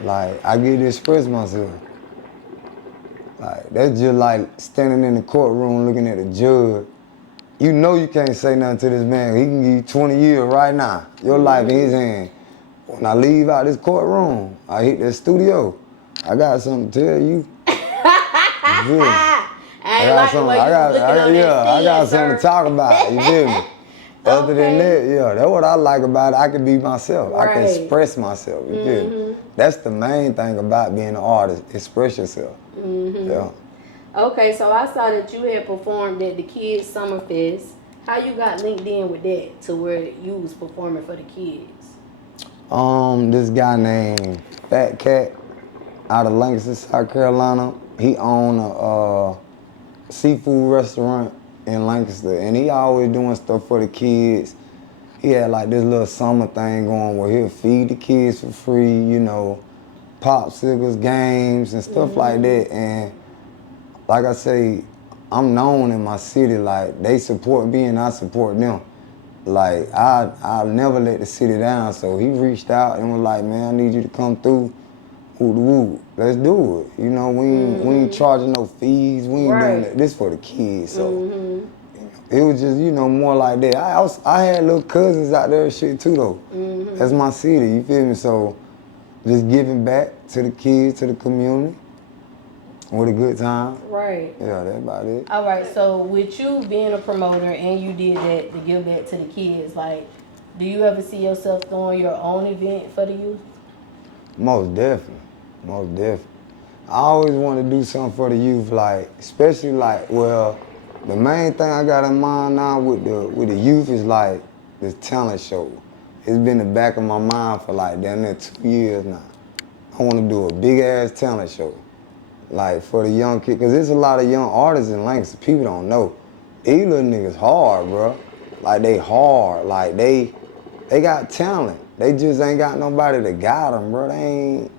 Like, I get to express myself. Like, that's just like standing in the courtroom looking at the judge. You know you can't say nothing to this man. He can give you 20 years right now. Your life in his hand. When I leave out this courtroom, I hit that studio. I got something to tell you. You feel me? I got something to talk about. You feel me? Other than Okay. that, yeah, that's what I like about it. I can be myself. I can Right. express myself. You feel me? That's the main thing about being an artist. Express yourself. Yeah. Okay, so I saw that you had performed at the Kids Summer Fest. How you got linked in with that to where you was performing for the kids? This guy named Fat Cat out of Lancaster, South Carolina. He owned a seafood restaurant in Lancaster, and he always doing stuff for the kids. He had like this little summer thing going where he'll feed the kids for free, you know, popsicles, games, and stuff like that. And like I say, I'm known in my city, like they support me and I support them. Like I'll never let the city down. So he reached out and was like, man, I need you to come through. Woo, let's do it. You know, we ain't charging no fees. We ain't doing that. This for the kids. So it was just, you know, more like that. I had little cousins out there and shit too though. That's my city, you feel me? So just giving back to the kids, to the community with a good time. Right. Yeah, that's about it. All right, so with you being a promoter and you did that to give back to the kids, like, do you ever see yourself throwing your own event for the youth? Most definitely. Most definitely. I always want to do something for the youth, like, especially like, well, the main thing I got in mind now with the youth is like this talent show. It's been in the back of my mind for like damn near 2 years now. I want to do a big ass talent show, like for the young kids, cause there's a lot of young artists in Lancaster. People don't know. These little niggas hard, bro. Like they hard. Like they got talent. They just ain't got nobody to guide them, bro. They ain't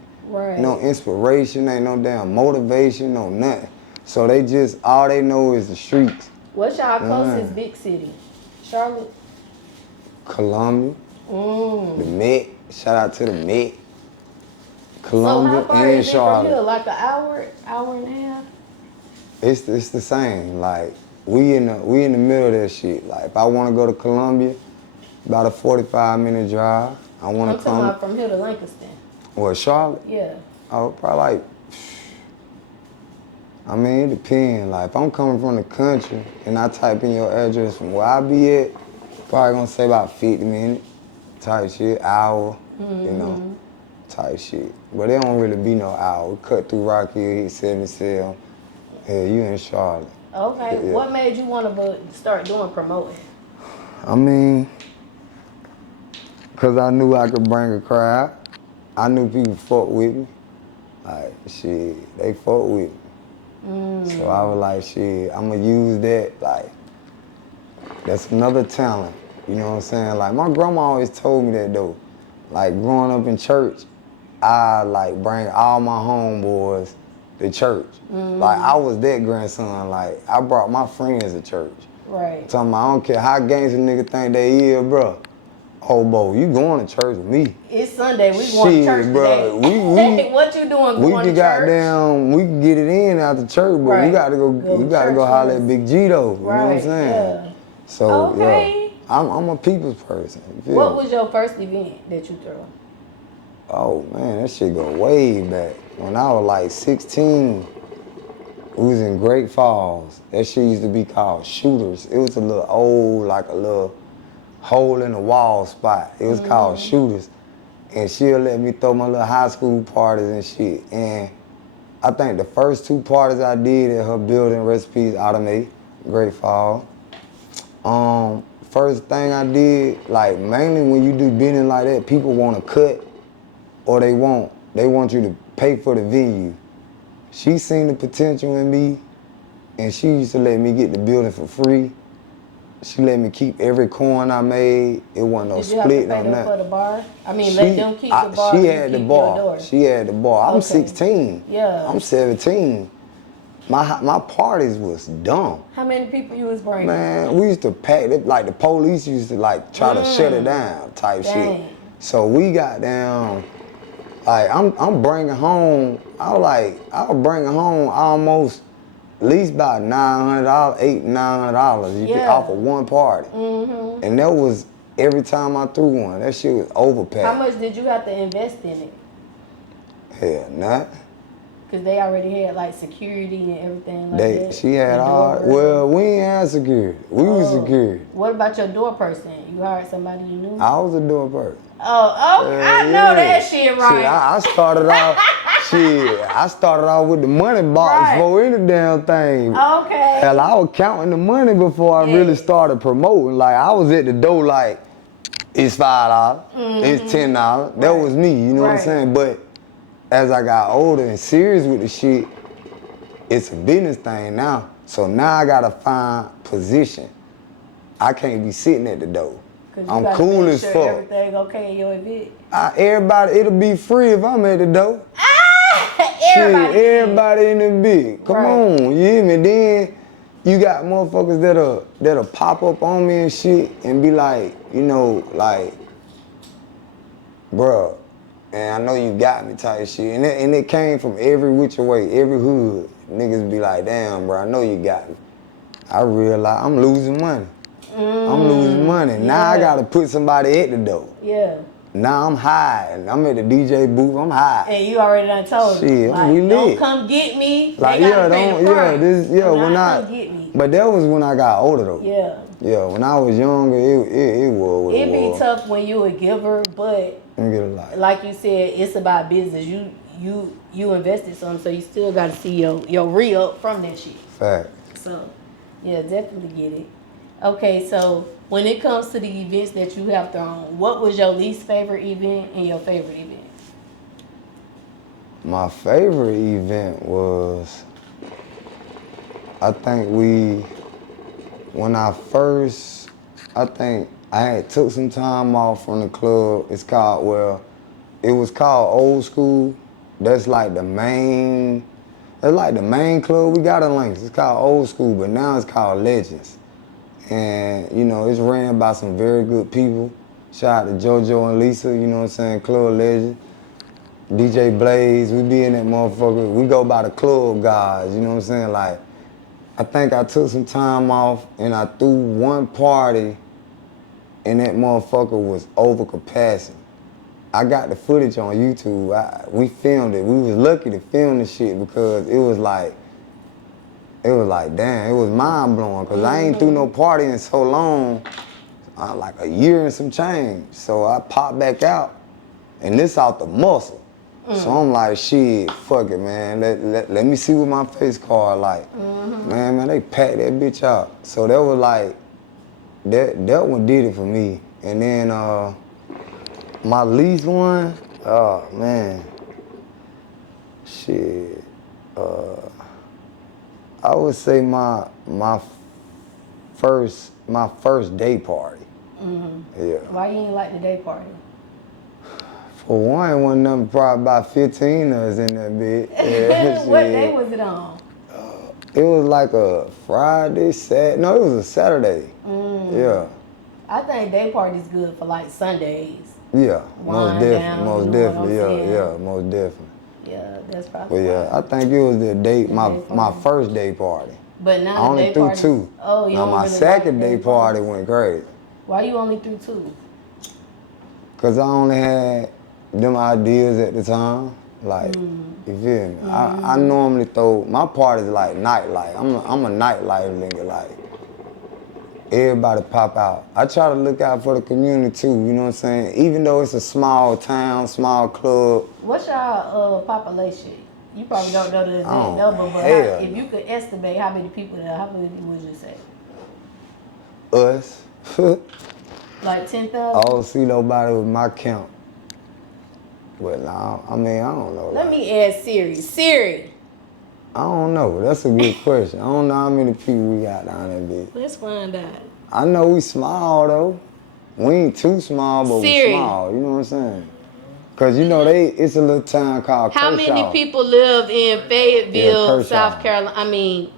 no inspiration, ain't no damn motivation, no nothing. So they just, all they know is the streets. What's y'all closest big city? Charlotte? Columbia, the Met, shout out to the Met. So Columbia how far and is it from Charlotte. here? Like an hour and a half? It's the same. Like we in the middle of that shit. Like if I want to go to Columbia, about a 45-minute drive. I want I'm to talking come. about from here to Lancaster. What, Charlotte? Yeah. Oh, probably like. I mean, it depends. Like if I'm coming from the country and I type in your address from where I be at, probably gonna say about 50 minutes, type shit, hour, you know, type shit. But it don't really be no hour. We cut through Rock Hill, hit 77. Yeah, you in Charlotte. Okay. Yeah. What made you want to start doing promoting? I mean, cause I knew I could bring a crowd. I knew people fuck with me. Like, shit, they fuck with me. So I was like, shit, I'ma use that, like, that's another talent. You know what I'm saying? Like, my grandma always told me that, though. Like, growing up in church, I, like, bring all my homeboys to church. Like, I was that grandson. Like, I brought my friends to church. Right. Talking about, I don't care how gangster nigga think they is, bro. Oh, bro, you going to church with me. It's Sunday. We going to church bro, today. What you doing? We Going can to church? goddamn, we can get it in after church, but Right. we gotta go Go we gotta church go holler first. at Big G though. You know what I'm Right, saying? yeah. So Okay. yeah, I'm a people's person. You feel What me? was your first event that you threw? Oh man, that shit go way back. When I was like 16, we was in Great Falls. That shit used to be called Shooters. It was a little old, like a little hole in the wall spot. It was called Shooters. And she'll let me throw my little high school parties and shit. And I think the first 2 parties I did at her building, recipes automate, Great Fall. First thing I did, like mainly when you do bidding like that, people want to cut or they want you to pay for the venue. She seen the potential in me and she used to let me get the building for free. She let me keep every coin I made. It wasn't no Did you have split, to pay no them for nothing. the bar? I mean, let them keep the bar. She you had the keep bar. your door. She had the bar. I'm Okay. 16. Yeah. I'm 17. My parties was dumb. How many people you was bringing? Man, we used to pack it, like the police used to like try to shut it down type shit. Dang. So we got down, like I'm bringing home, I was bringing home almost at least about $900, $900 Yeah. off of one party. And that was every time I threw one. That shit was overpacked. How much did you have to invest in it? Hell, not. Because they already had like security and everything like that. She had The all. door Well, we ain't had security. We was security. What about your door person? You hired somebody you knew? I was a door person. Oh, I know that shit right. Shit, I started off. I started off with the money box before any damn thing. Okay. Hell, I was counting the money before I really started promoting. Like I was at the door, like it's $5, it's $10. That was me. You know what I'm saying? But as I got older and serious with the shit, it's a business thing now. So now I gotta find position. I can't be sitting at the door. I'm cool as fuck. Everything okay in your event? Everybody, it'll be free if I'm at the door. Everybody in the big. Come on, you hear me? Then you got motherfuckers that'll pop up on me and shit and be like, you know, like, bruh, and I know you got me type shit. And it came from every which way, every hood. Niggas be like, damn, bro, I know you got me. I realize I'm losing money. I'm losing money. Now I gotta put somebody at the door. Yeah. Now I'm high. I'm at the DJ booth. I'm high. And you already done told them. Shit, like, we lit. Don't come get me. Like they gotta pay the price. when I. Come get me. But that was when I got older though. Yeah. Yeah, when I was younger, it was. It'd be tough when you a giver, but like you said, it's about business. You invested something, so you still gotta see your re-up from that shit. Fact. So, yeah, definitely get it. Okay, so when it comes to the events that you have thrown, what was your least favorite event and your favorite event? My favorite event was, I think I had took some time off from the club. It was called Old School. That's like the main club we got in Links. It's called Old School, but now it's called Legends. And, you know, it's ran by some very good people. Shout out to JoJo and Lisa, you know what I'm saying, Club Legend. DJ Blaze, we be in that motherfucker. We go by the club guys, you know what I'm saying? Like, I think I took some time off and I threw one party and that motherfucker was over capacity. I got the footage on YouTube. We filmed it. We was lucky to film the shit because it was like, damn, it was mind blowing because I ain't threw no party in so long, like a year and some change. So I popped back out and this out the muscle. So I'm like, shit, fuck it, man. Let me see what my face card like. Man, they packed that bitch out. So that was like, that one did it for me. And then my least one, oh man, shit. I would say my first day party. Yeah. Why you ain't like the day party? For one, it wasn't nothing, probably about 15 of us in that bit. Yeah, what day was it on? It was like a Friday, no, it was a Saturday. Yeah. I think day party's good for like Sundays. Yeah, most definitely, yeah, most definitely. Yeah, that's probably. But yeah, I think it was the day, my first day party. But now I only threw two. Oh, you now my second day party went crazy. Why you only threw two? Cause I only had them ideas at the time. Like, you feel me? I normally throw my parties like nightlife. I'm a nightlife nigga. Like, everybody pop out. I try to look out for the community too. You know what I'm saying? Even though it's a small town, small club. What's your population? You probably don't know the exact number, but if you could estimate how many people there, how many would you say? Us. Like 10,000? I don't see nobody with my count. But nah, I mean, I don't know. Let me ask Siri. Siri. I don't know. That's a good question. I don't know how many people we got down there, bitch. Let's find out. I know we small, though. We ain't too small, but we small. You know what I'm saying? Because, you know, it's a little town called How Kershaw. many people live in Fayetteville, South Carolina? I mean,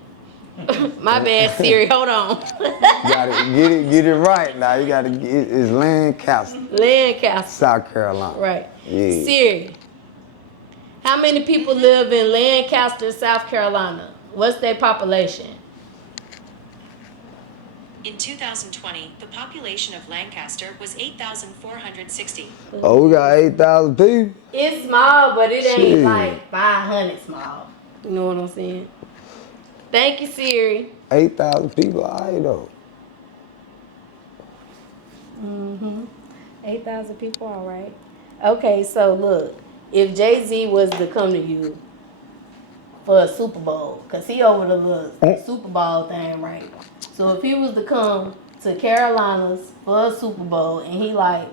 my bad, Siri. Hold on. You gotta get it right now. You gotta it's Lancaster. Lancaster. South Carolina. Right. Yeah. Siri. How many people live in Lancaster, South Carolina? What's their population? In 2020, the population of Lancaster was 8,460. Oh, we got 8,000 people? It's small, but it ain't Shit. like 500 small. You know what I'm saying? Thank you, Siri. 8,000 people, all right, though. 8,000 people, all right. Okay, so look, if Jay-Z was to come to you for a Super Bowl, because he over the little Super Bowl thing, right? So if he was to come to Carolinas for a Super Bowl and he like,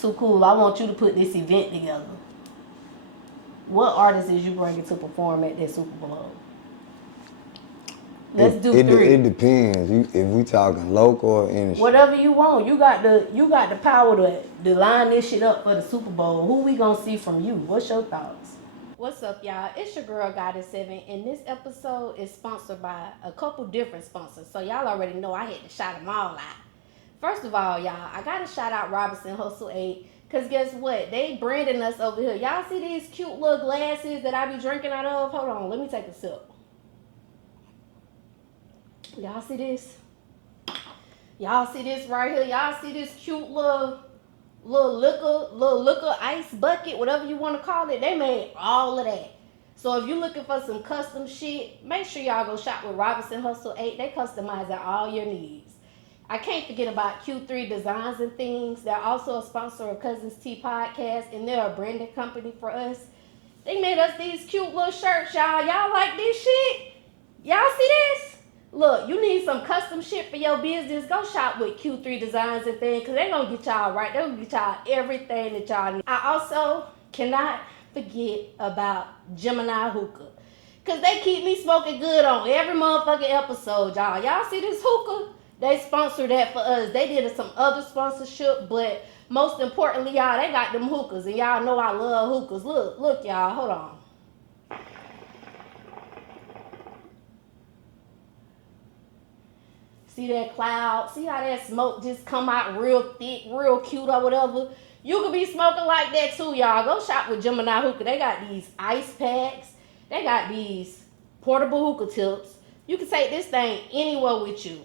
Tookool, I want you to put this event together. What artist is you bringing to perform at that Super Bowl? Let's do three. It depends. If we talking local or industry. Whatever you want. You got the power to line this shit up for the Super Bowl. Who we gonna see from you? What's your thoughts? What's up, y'all? It's your girl Goddess7, and this episode is sponsored by a couple different sponsors. So y'all already know I had to shout them all out. First of all, y'all, I gotta shout out Robinson Hustle 8. Cause guess what? They branding us over here. Y'all see these cute little glasses that I be drinking out of? Hold on, let me take a sip. Y'all see this? Y'all see this right here? Y'all see this cute little liquor ice bucket, whatever you want to call it? They made all of that. So if you're looking for some custom shit, make sure y'all go shop with Robinson Hustle 8. They customize all your needs. I can't forget about Q3 Designs and Things. They're also a sponsor of Cuzn podcast, and they're a branding company for us. They made us these cute little shirts, y'all. Y'all like this shit? Y'all see this? Look, you need some custom shit for your business, go shop with Q3 Designs and Things, because they're going to get y'all right. They're going to get y'all everything that y'all need. I also cannot forget about Geminiih Hookah, because they keep me smoking good on every motherfucking episode, y'all. Y'all see this hookah? They sponsored that for us. They did some other sponsorship, but most importantly, y'all, they got them hookahs, and y'all know I love hookahs. Look, y'all, hold on. See that cloud? See how that smoke just come out real thick, real cute or whatever? You could be smoking like that too, y'all. Go shop with Geminiih Hookah. They got these ice packs. They got these portable hookah tips. You can take this thing anywhere with you.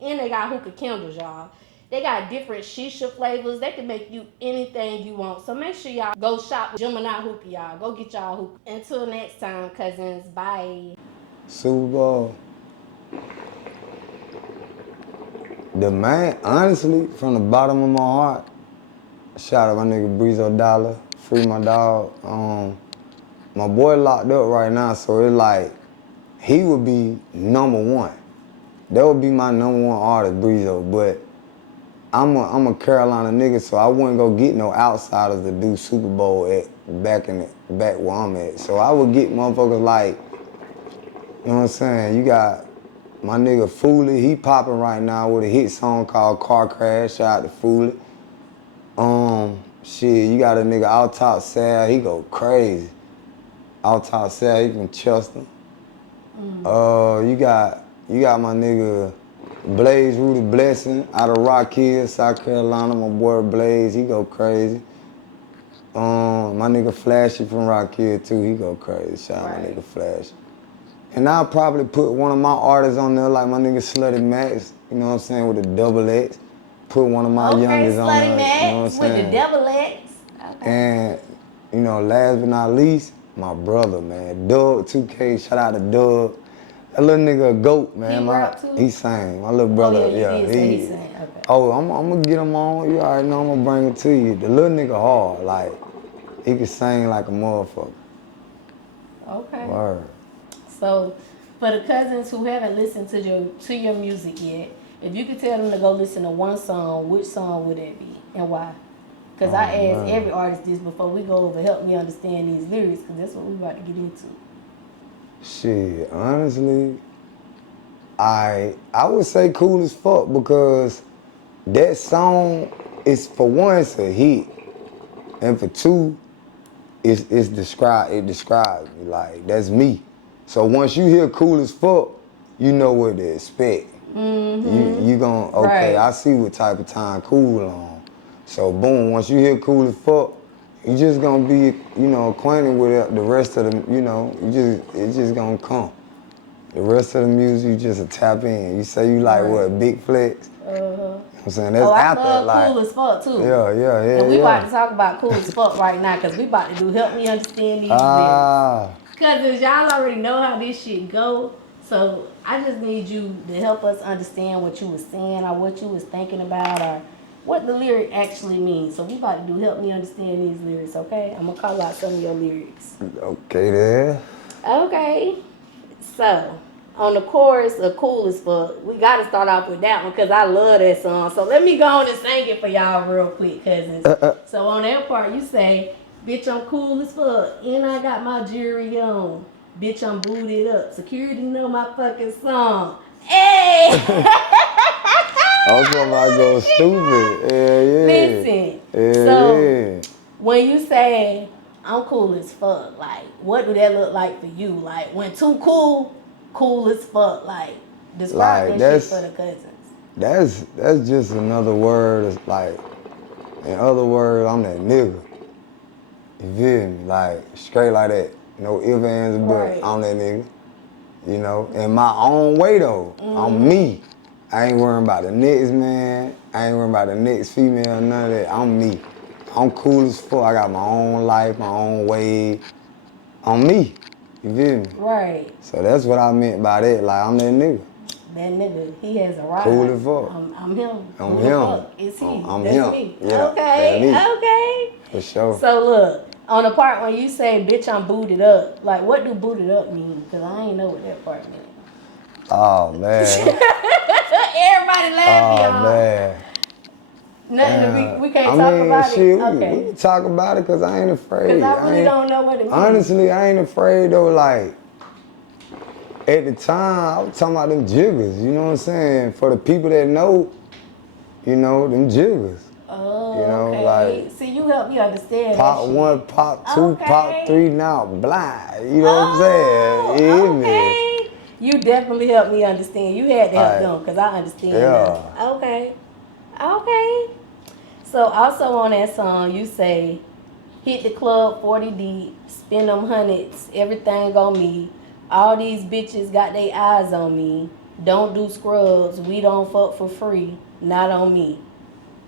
And they got hookah candles, y'all. They got different shisha flavors. They can make you anything you want. So make sure y'all go shop with Geminiih Hookah, y'all. Go get y'all hookah. Until next time, cousins. Bye. Super Bowl. The man, honestly, from the bottom of my heart, shout out my nigga Breezo Dollar, free my dog. My boy locked up right now, so it's like, he would be number one. That would be my number one artist, Breezo, but I'm a Carolina nigga, so I wouldn't go get no outsiders to do Super Bowl back where I'm at. So I would get motherfuckers like, you know what I'm saying? You got my nigga Foolie, he popping right now with a hit song called Car Crash. Shout out to Foolie. Shit, you got a nigga Out Top Sal, he go crazy. Out Top Sal, he from Chester. You got my nigga Blaze Rudy Blessing out of Rock Hill, South Carolina. My boy Blaze, he go crazy. My nigga Flashy from Rock Hill too, he go crazy. Shout out my nigga Flashy. And I'll probably put one of my artists on there, like my nigga Slutty Max, you know what I'm saying, with a double X. Put one of my youngest on there, you know what I'm saying? With the double X. Okay. And, you know, last but not least, my brother, man. Doug 2K, shout out to Doug. That little nigga a goat, man. He sang. My little brother, he sang. Okay. Oh, I'm gonna get him on. You already know I'm gonna bring it to you. The little nigga hard, like, he can sing like a motherfucker. Okay. Word. So, for the cousins who haven't listened to your music yet, if you could tell them to go listen to one song, which song would that be and why? Because I asked every artist this before we go over, help me understand these lyrics, because that's what we're about to get into. Shit, honestly, I would say Cool as Fuck, because that song is, for one, it's a hit, and for two, it describes me, like, that's me. So once you hear Cool as Fuck, you know what to expect. You gon', okay, I see what type of time Cool on. So boom, once you hear Cool as Fuck, you just gonna be, you know, acquainted with the rest of the, you know, it's just gonna come. The rest of the music, you just tap in. You say you like what, Big Flex? I'm saying that's I after love like. Cool as Fuck too. Yeah. And we about to talk about Cool as Fuck right now, cause we about to do Help Me Understand These Lyrics. Cause y'all already know how this shit go. So I just need you to help us understand what you was saying or what you was thinking about or what the lyric actually means. So we about to do Help Me Understand These Lyrics, okay? I'm gonna call out some of your lyrics. Okay then. Okay. So on the chorus of Cool as Fuck, we gotta start off with that one because I love that song. So let me go on and sing it for y'all real quick, cousins. So on that part you say, bitch, I'm cool as fuck, and I got my jewelry on. Bitch, I'm booted up. Security know my fucking song. Hey! I'm talking about go stupid. Listen. So when you say I'm cool as fuck, like what do that look like for you? Like when Tookool, cool as fuck, like describe Like, that shit for the cousins. That's just another word. It's like, in other words, I'm that nigga. You feel me? Like straight like that. No ifs, ands, or buts. I'm that nigga. You know, in my own way though. I'm me. I ain't worrying about the next man. I ain't worrying about the next female, none of that. I'm me. I'm cool as fuck. I got my own life, my own way. I'm me. You feel me? Right. So that's what I meant by that. Like, I'm that nigga. That nigga, he has a ride. Cool as fuck. I'm him. I'm Who him. the fuck is he? I'm That's him. me. Yeah, Okay. that's me. Okay. For sure. So look, on the part when you say, bitch, I'm booted up, like what do booted up mean? Because I ain't know what that part meant. Oh, man. Everybody laughing, y'all. Oh, man. Nothing we can't talk about shit, it. Okay. We can talk about it because I ain't afraid. Because I really don't know what it means. Honestly, I ain't afraid though. Like, at the time, I was talking about them jiggers, you know what I'm saying? For the people that know, you know, them jiggers. Oh, you know, okay. like, see, you help me understand pop that one, shit. pop two, Okay. pop three, now blind. You know what I'm saying? You hear me? Okay. You definitely helped me understand. You had to help them because I understand. Yeah. Now. Okay. Okay. So also on that song, you say, hit the club 40 deep, spend them hundreds, everything on me. All these bitches got their eyes on me. Don't do scrubs, we don't fuck for free, not on me.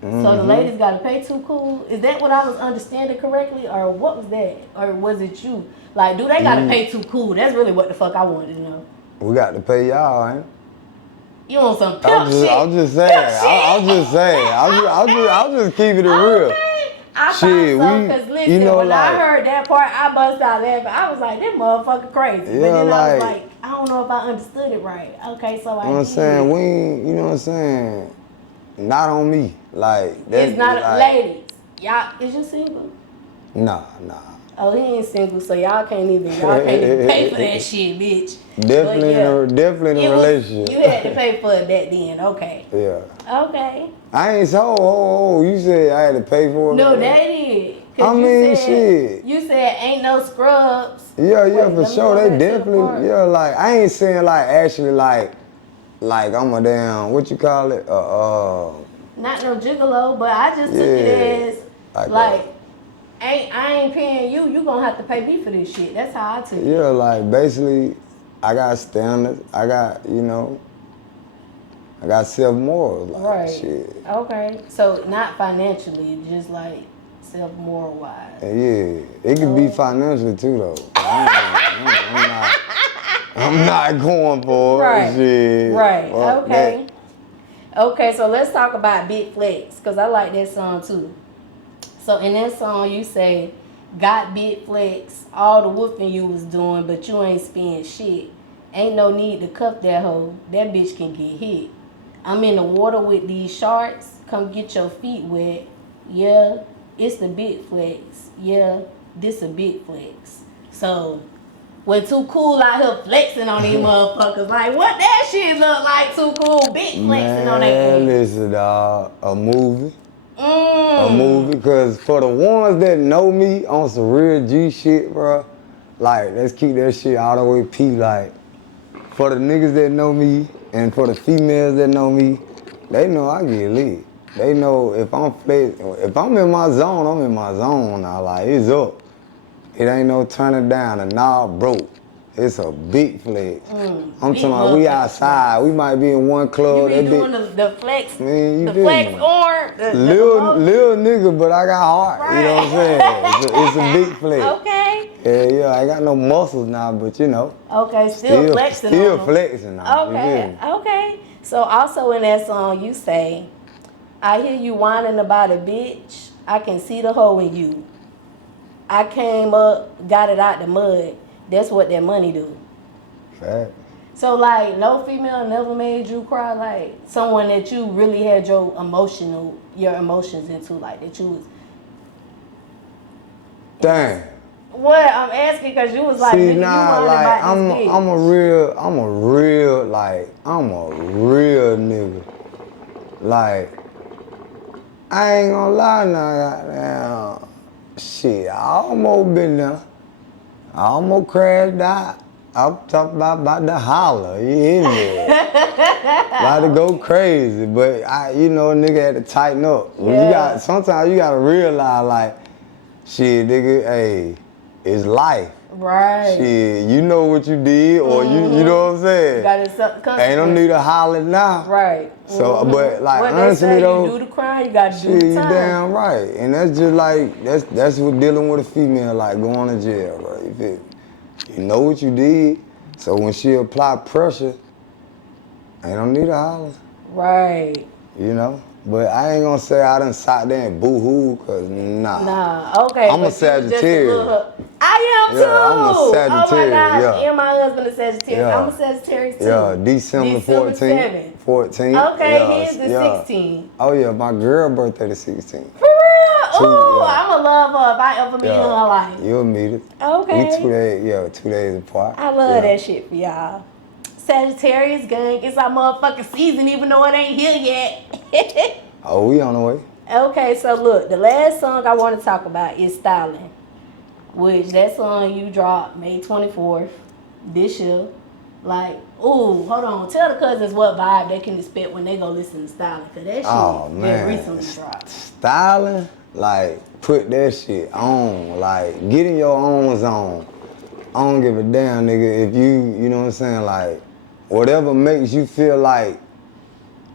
So the ladies gotta pay Tookool. Is that what I was understanding correctly, or what was that, or was it you? Like, do they gotta pay Tookool? That's really what the fuck I wanted to know. We got to pay y'all, ain't it? You want some pimp shit? I'm just saying. I'm just saying. I'll just keep it real. Okay. I Shit, thought so, because listen, you know, when like, I heard that part, I bust out laughing. I was like, this motherfucker crazy. Yeah, but then I was like, like, I don't know if I understood it right. Okay, so you know what I'm saying? We ain't, you know what I'm saying? Not on me. Like, that's it's not like, ladies. Y'all, is you single? Nah. Oh, he ain't single, so y'all can't even pay for that shit, bitch. Definitely in a relationship. You had to pay for that then, okay. Yeah. Okay. I ain't so, you said I had to pay for it? No, they did. I mean, shit. You said ain't no scrubs. Yeah, Wait, for sure. They definitely, like, I ain't saying, like, actually, like I'm a damn, what you call it? Not no gigolo, but I just took it as, like I ain't paying you, you gonna have to pay me for this shit. That's how I took it. Yeah, like, basically, I got standards. I got, you know, I got self-morals. Like, right. Shit. Okay. So, not financially, just, like, self-moral wise. Yeah. It could be financially, too, though. I'm not going for it. Shit. Right. Fuck okay. that. Okay, so let's talk about Big Flex, because I like that song, too. So, in that song, you say, got big flex, all the woofing you was doing, but you ain't spend shit. Ain't no need to cuff that hoe. That bitch can get hit. I'm in the water with these sharks. Come get your feet wet. Yeah, it's the big flex. Yeah, this a big flex. So, when Tookool out here flexing on these motherfuckers, like, what that shit look like, Tookool? Big flexing on that Man, listen, dawg, a movie. A movie, because for the ones that know me on some real G shit, bro, like, let's keep that shit all the way P. Like, for the niggas that know me and for the females that know me, they know I get lit. They know if I'm in my zone, I'm in my zone now. Like, it's up. It ain't no turning down. The knob broke. It's a big flex. I'm Big talking about we motherfucking outside. We might be in one club. You be doing the flex, Man, you the feel flex me? arm, the Little nigga, but I got heart. You know what I'm saying? It's a big flex. Okay. Yeah, I ain't got no muscles now, but you know. Okay, still flexing Still on 'em. flexing now. Okay, okay. So also in that song you say, I hear you whining about it, bitch. I can see the hoe in you. I came up, got it out the mud. That's what that money do. Fact. So like no female never made you cry, like someone that you really had your emotions into, like that you was. Damn. What I'm asking, cause you was like, See, nigga, nah, you like about I'm this bitch. a real nigga. Like, I ain't gonna lie now, goddamn. Shit, I almost been there. I almost crashed out. I'm talking about the holler, you hear me? About to go crazy, but you know, nigga had to tighten up. Yeah. Sometimes you gotta realize, like, shit, nigga, hey, it's life. Right. Shit, you know what you did, or you know what I'm saying? You gotta accept the Ain't no need to holler now. Right. So, but like what honestly they say, though, you do the crime, you gotta do shit, the you time. damn right, and that's just like that's what dealing with a female like going to jail, bro. You feel me? You know what you did, so when she apply pressure, ain't no need to holler. Right. You know. But I ain't gonna say I done sat there and boo-hoo, cause nah. Nah, okay. I'm a Sagittarius. I am too. Yeah, I'm a Sagittarius, Oh my gosh, yeah. and my husband is Sagittarius. Yeah. I'm a Sagittarius too. Yeah, December 7th. 14th. Okay, yeah, here's the yeah. 16th. Oh yeah, my girl birthday the 16th. For real? Ooh, yeah. I'ma love her if I ever meet her in her life. You'll meet it. Okay. We 2 days apart. I love that shit for y'all. Sagittarius gang, it's our motherfucking season even though it ain't here yet. Oh, we on the way. Okay, so look, the last song I want to talk about is Styling, which that song you dropped May 24th this year. Like, ooh, hold on. Tell the cousins what vibe they can expect when they go listen to Styling, because that shit that recently dropped. Styling, like, put that shit on. Like, get in your own zone. I don't give a damn, nigga, if you know what I'm saying, like, whatever makes you feel like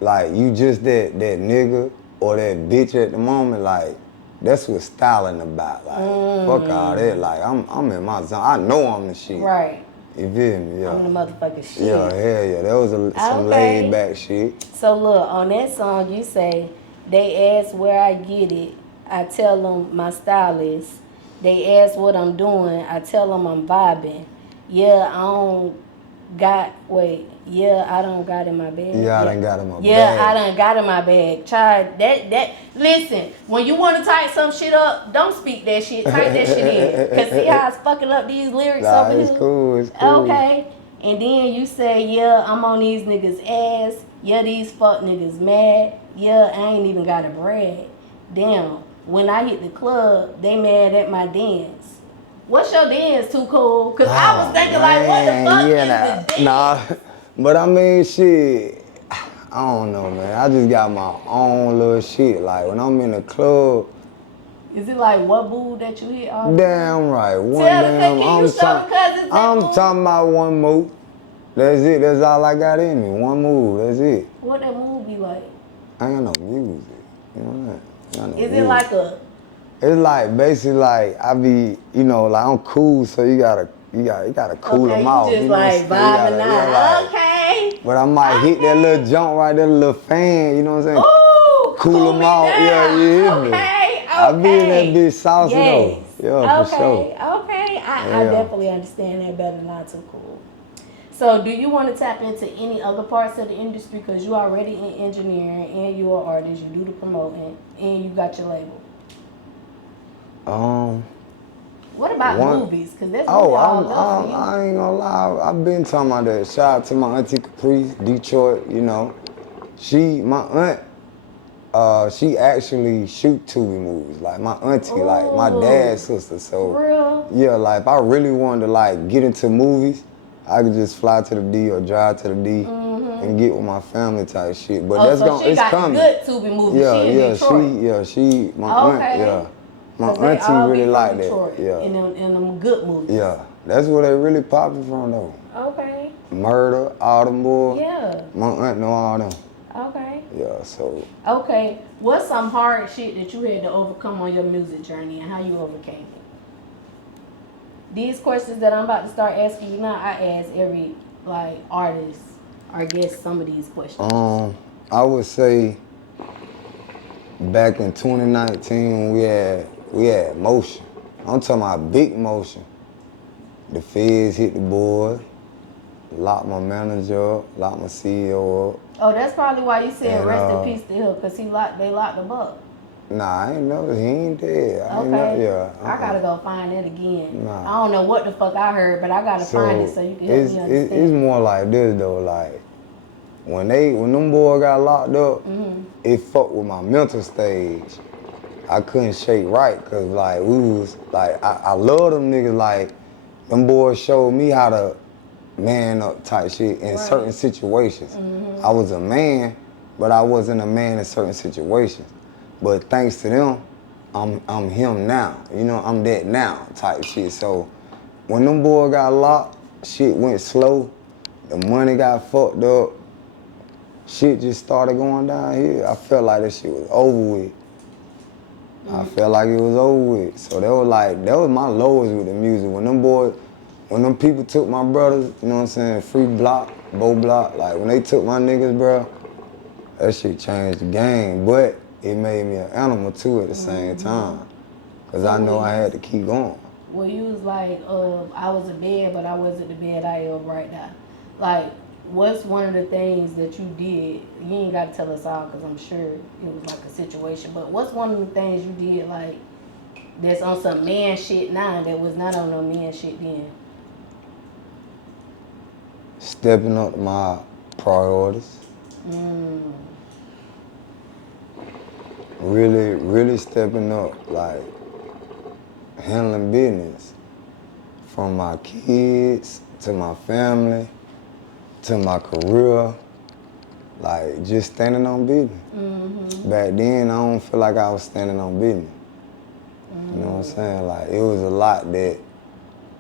you just that nigga or that bitch at the moment, like, that's what styling about. Like, fuck all that. Like, I'm in my zone. I know I'm the shit. Right. You feel me? Yeah. I'm the motherfucking shit. Yeah, hell yeah. That was some laid back shit. So look, on that song you say, they ask where I get it. I tell them my style is. They ask what I'm doing. I tell them I'm vibing. Yeah, I don't got in my bag. Yeah, I done got in my bag. Yeah, I done got in my bag. Try that. Listen, when you want to type some shit up, don't speak that shit. Type that shit in. Cause see how it's fucking up these lyrics over here? It's cool, it's cool. Okay. And then you say, yeah, I'm on these niggas' ass. Yeah, these fuck niggas mad. Yeah, I ain't even got to brag. Damn, when I hit the club, they mad at my dance. What's your dance, Tookool? Because I was thinking, like, what the fuck is the dance? Nah, but I mean, shit, I don't know, man. I just got my own little shit. Like, when I'm in the club. Is it like what boo that you hit all Damn right. I'm talking about one move. That's it. That's all I got in me. One move. That's it. What that move be like? I ain't got no music. You know what? Is it like a? It's like basically like I be, you know, like I'm cool, so you gotta cool them out. You just like vibing out. Okay. But I might hit that little jump right there, little fan. You know what I'm saying? Ooh, cool them out. Down. Yeah, you hear me? Okay. I be in that bitch saucy though. Yeah, for sure. Okay. I definitely understand that better. Not too cool. So, do you want to tap into any other parts of the industry? Because you already in engineering and you're an artist. You do the promoting and you got your label. What about movies? Because that's I ain't gonna lie. I've been talking about that. Shout out to my auntie Caprice, Detroit. You know, my aunt, she actually shoot Tubi movies. Like my auntie, like my dad's sister. So for real? Yeah, like if I really wanted to like get into movies, I could just fly to the D or drive to the D and get with my family type shit. But it's coming. Good Tubi movies. My aunt, my auntie really like that. Yeah. In them good movies. Yeah, That's where they really popping from though. Okay. Murder, all them boys. Yeah. My aunt know all them. Okay. Yeah, so Okay. What's some hard shit that you had to overcome on your music journey and how you overcame it? These questions that I'm about to start asking you now, I ask every like artist or guest some of these questions. I would say back in 2019 we had motion. I'm talking about big motion. The feds hit the board, locked my manager up, locked my CEO up. Oh, that's probably why you said And, rest in peace to him, cause they locked him up. Nah, I ain't never, he ain't dead. I ain't Okay. never, yeah. I gotta go find it again. Nah. I don't know what the fuck I heard, but I gotta find it so you can help me understand. It's more like this though, like when them boys got locked up, it fucked with my mental stage. I couldn't shake right, cause like we was like I love them niggas, like them boys showed me how to man up type shit in certain situations. I was a man, but I wasn't a man in certain situations. But thanks to them, I'm him now. You know, I'm that now type shit. So when them boys got locked, shit went slow. The money got fucked up. Shit just started going down here. I felt like that shit was over with. I felt like it was over with. So that was my lowest with the music. When them people took my brothers, you know what I'm saying, Free Block, Bo Block, like when they took my niggas, bro, that shit changed the game. But it made me an animal too at the same time. Cause I know I had to keep going. Well, you was like, I was a bed, but I wasn't the bed I am right now. Like, what's one of the things that you did? You ain't got to tell us all, because I'm sure it was like a situation. But what's one of the things you did, like, that's on some man shit now that was not on no man shit then? Stepping up my priorities. Really stepping up, like handling business. From my kids, to my family, to my career, like just standing on business. Back then, I don't feel like I was standing on business. You know what I'm saying? Like it was a lot that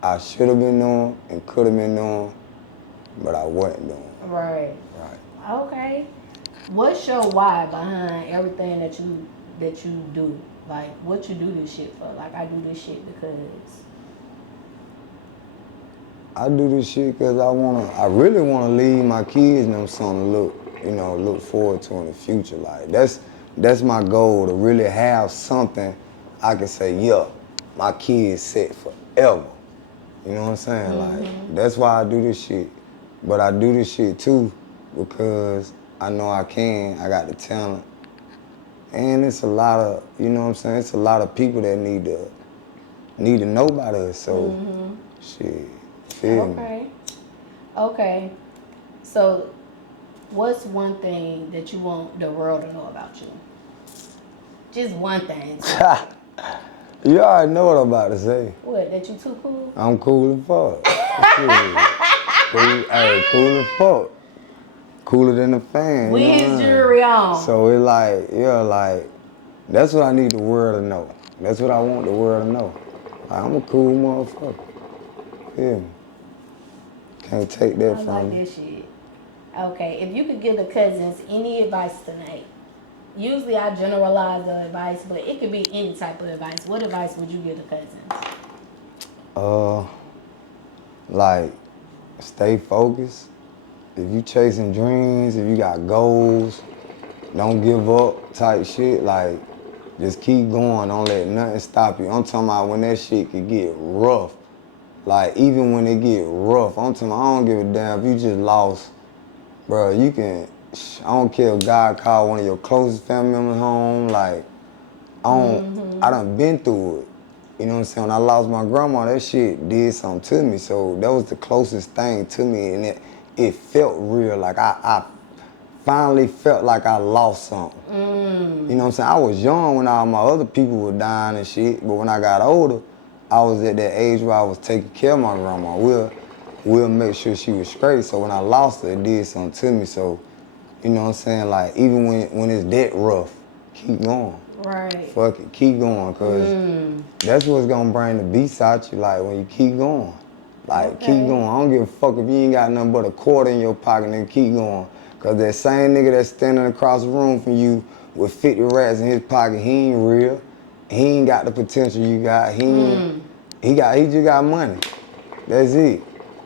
I should have been doing and could have been doing, but I wasn't doing. Right. Right. Okay. What's your why behind everything that you do? Like, what you do this shit for? Like, I do this shit because I do this shit because I really wanna leave my kids and them something to look forward to in the future. Like that's my goal, to really have something I can say, yeah, my kids set forever. You know what I'm saying? Like that's why I do this shit. But I do this shit too because I know I can. I got the talent. And it's a lot of, you know what I'm saying? It's a lot of people that need to know about us. So shit. Feel me? Okay. So, what's one thing that you want the world to know about you? Just one thing. You already know what I'm about to say. What? That you too cool? I'm cool as fuck. Cool as fuck. Cooler than a fan. With you know his what I mean? jewelry on. So it like, that's what I need the world to know. That's what I want the world to know. Like, I'm a cool motherfucker. Feel me? Can't take that I from like me. this shit. Okay, if you could give the cousins any advice tonight, usually I generalize the advice, but it could be any type of advice. What advice would you give the cousins? Like, stay focused. If you chasing dreams, if you got goals, don't give up type shit. Like, just keep going. Don't let nothing stop you. I'm talking about when that shit could get rough. Like, even when it get rough, I'm talking about, I don't give a damn if you just lost. Bro, you can, I don't care if God called one of your closest family members home. Like, I done been through it. You know what I'm saying? When I lost my grandma, that shit did something to me. So that was the closest thing to me, and it felt real. Like I finally felt like I lost something. You know what I'm saying? I was young when all my other people were dying and shit, but when I got older, I was at that age where I was taking care of my grandma. We'll make sure she was straight. So when I lost her, it did something to me. So, you know what I'm saying? Like, even when it's that rough, keep going. Right. Fuck it, keep going, cause that's what's gonna bring the beast out you. Like when you keep going, Like, keep going. I don't give a fuck if you ain't got nothing but a quarter in your pocket, nigga, keep going. Cause that same nigga that's standing across the room from you with 50 rats in his pocket, he ain't real. He ain't got the potential you got. He just got money. That's it.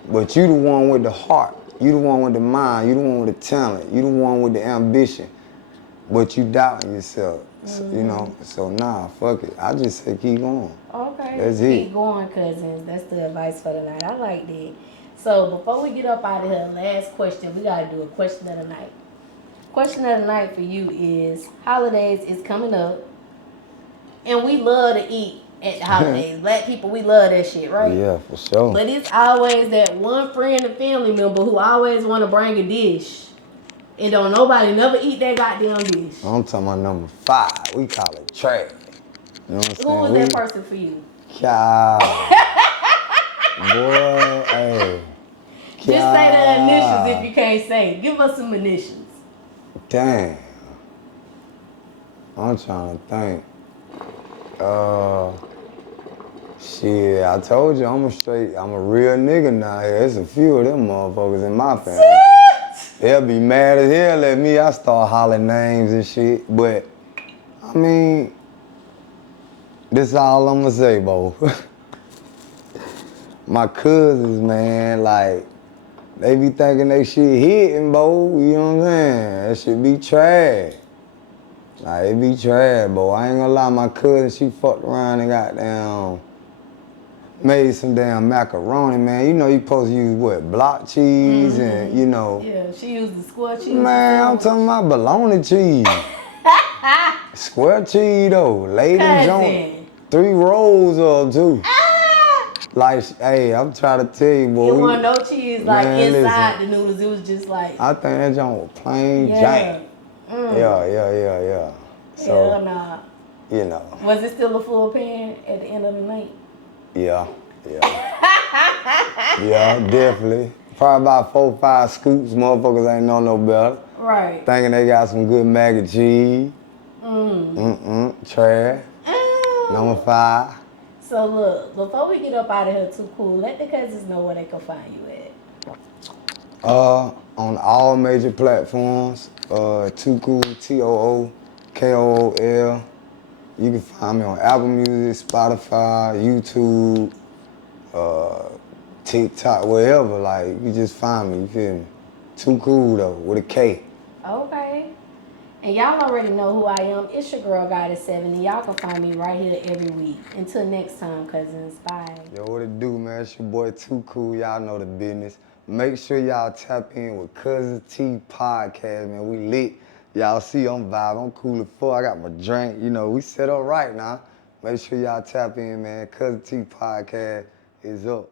But you the one with the heart. You the one with the mind. You the one with the talent. You the one with the ambition. But you doubting yourself. So, you know, so nah, fuck it. I just say keep going. Okay. That's keep it. going, cousins. That's the advice for the night. I like that. So before we get up out of here, last question. We gotta do a question of the night. Question of the night for you is: holidays is coming up, and we love to eat at the holidays. Black people, we love that shit, right? Yeah, for sure. But it's always that one friend or family member who always want to bring a dish, and don't nobody never eat that goddamn dish. I'm talking about number 5. We call it trash. You know what I'm saying? Who is that person for you? Cow. Boy, hey. Just say the initials if you can't say. Give us some initials. Damn. I'm trying to think. Shit, I told you I'm a real nigga now. There's a few of them motherfuckers in my family. They'll be mad as hell at me. I start hollering names and shit. But, I mean, this all I'm gonna say, Bo. My cousins, man, like, they be thinking they shit hitting, Bo. You know what I'm saying? That shit be trash. Like, it be trash, Bo. I ain't gonna lie, my cousin, she fucked around and got down. Made some damn macaroni, man. You know you supposed to use what, block cheese and you know. Yeah, she used the square cheese. Man, I'm talking about bologna cheese. Square cheese though, laid in joint. 3 rolls of too. Like, hey, I'm trying to tell you, boy. It wasn't no cheese like Man, inside listen. the noodles. It was just like. I think that joint was plain Yeah. jank. Yeah. So, Hell nah. you know. Was it still a full pan at the end of the night? Yeah. Yeah, definitely. Probably about 4 or 5 scoops. Motherfuckers ain't know no better. Right. Thinking they got some good mac and cheese. Trash. Number 5. So look, before we get up out of here too cool, let the cousins know where they can find you at. On all major platforms. Tookool, TOOKOOL. You can find me on Apple Music, Spotify, YouTube, TikTok, wherever. Like, you just find me, you feel me? Tookool though, with a K. Okay. And y'all already know who I am. It's your girl, Goddess7, and y'all can find me right here every week. Until next time, cousins. Bye. Yo, what it do, man? It's your boy Tookool. Y'all know the business. Make sure y'all tap in with Cuzn T Podcast, man. We lit. Y'all see I'm vibe. I'm cool as fuck. I got my drink. You know, we set up right now. Make sure y'all tap in, man. Cuzn T Podcast is up.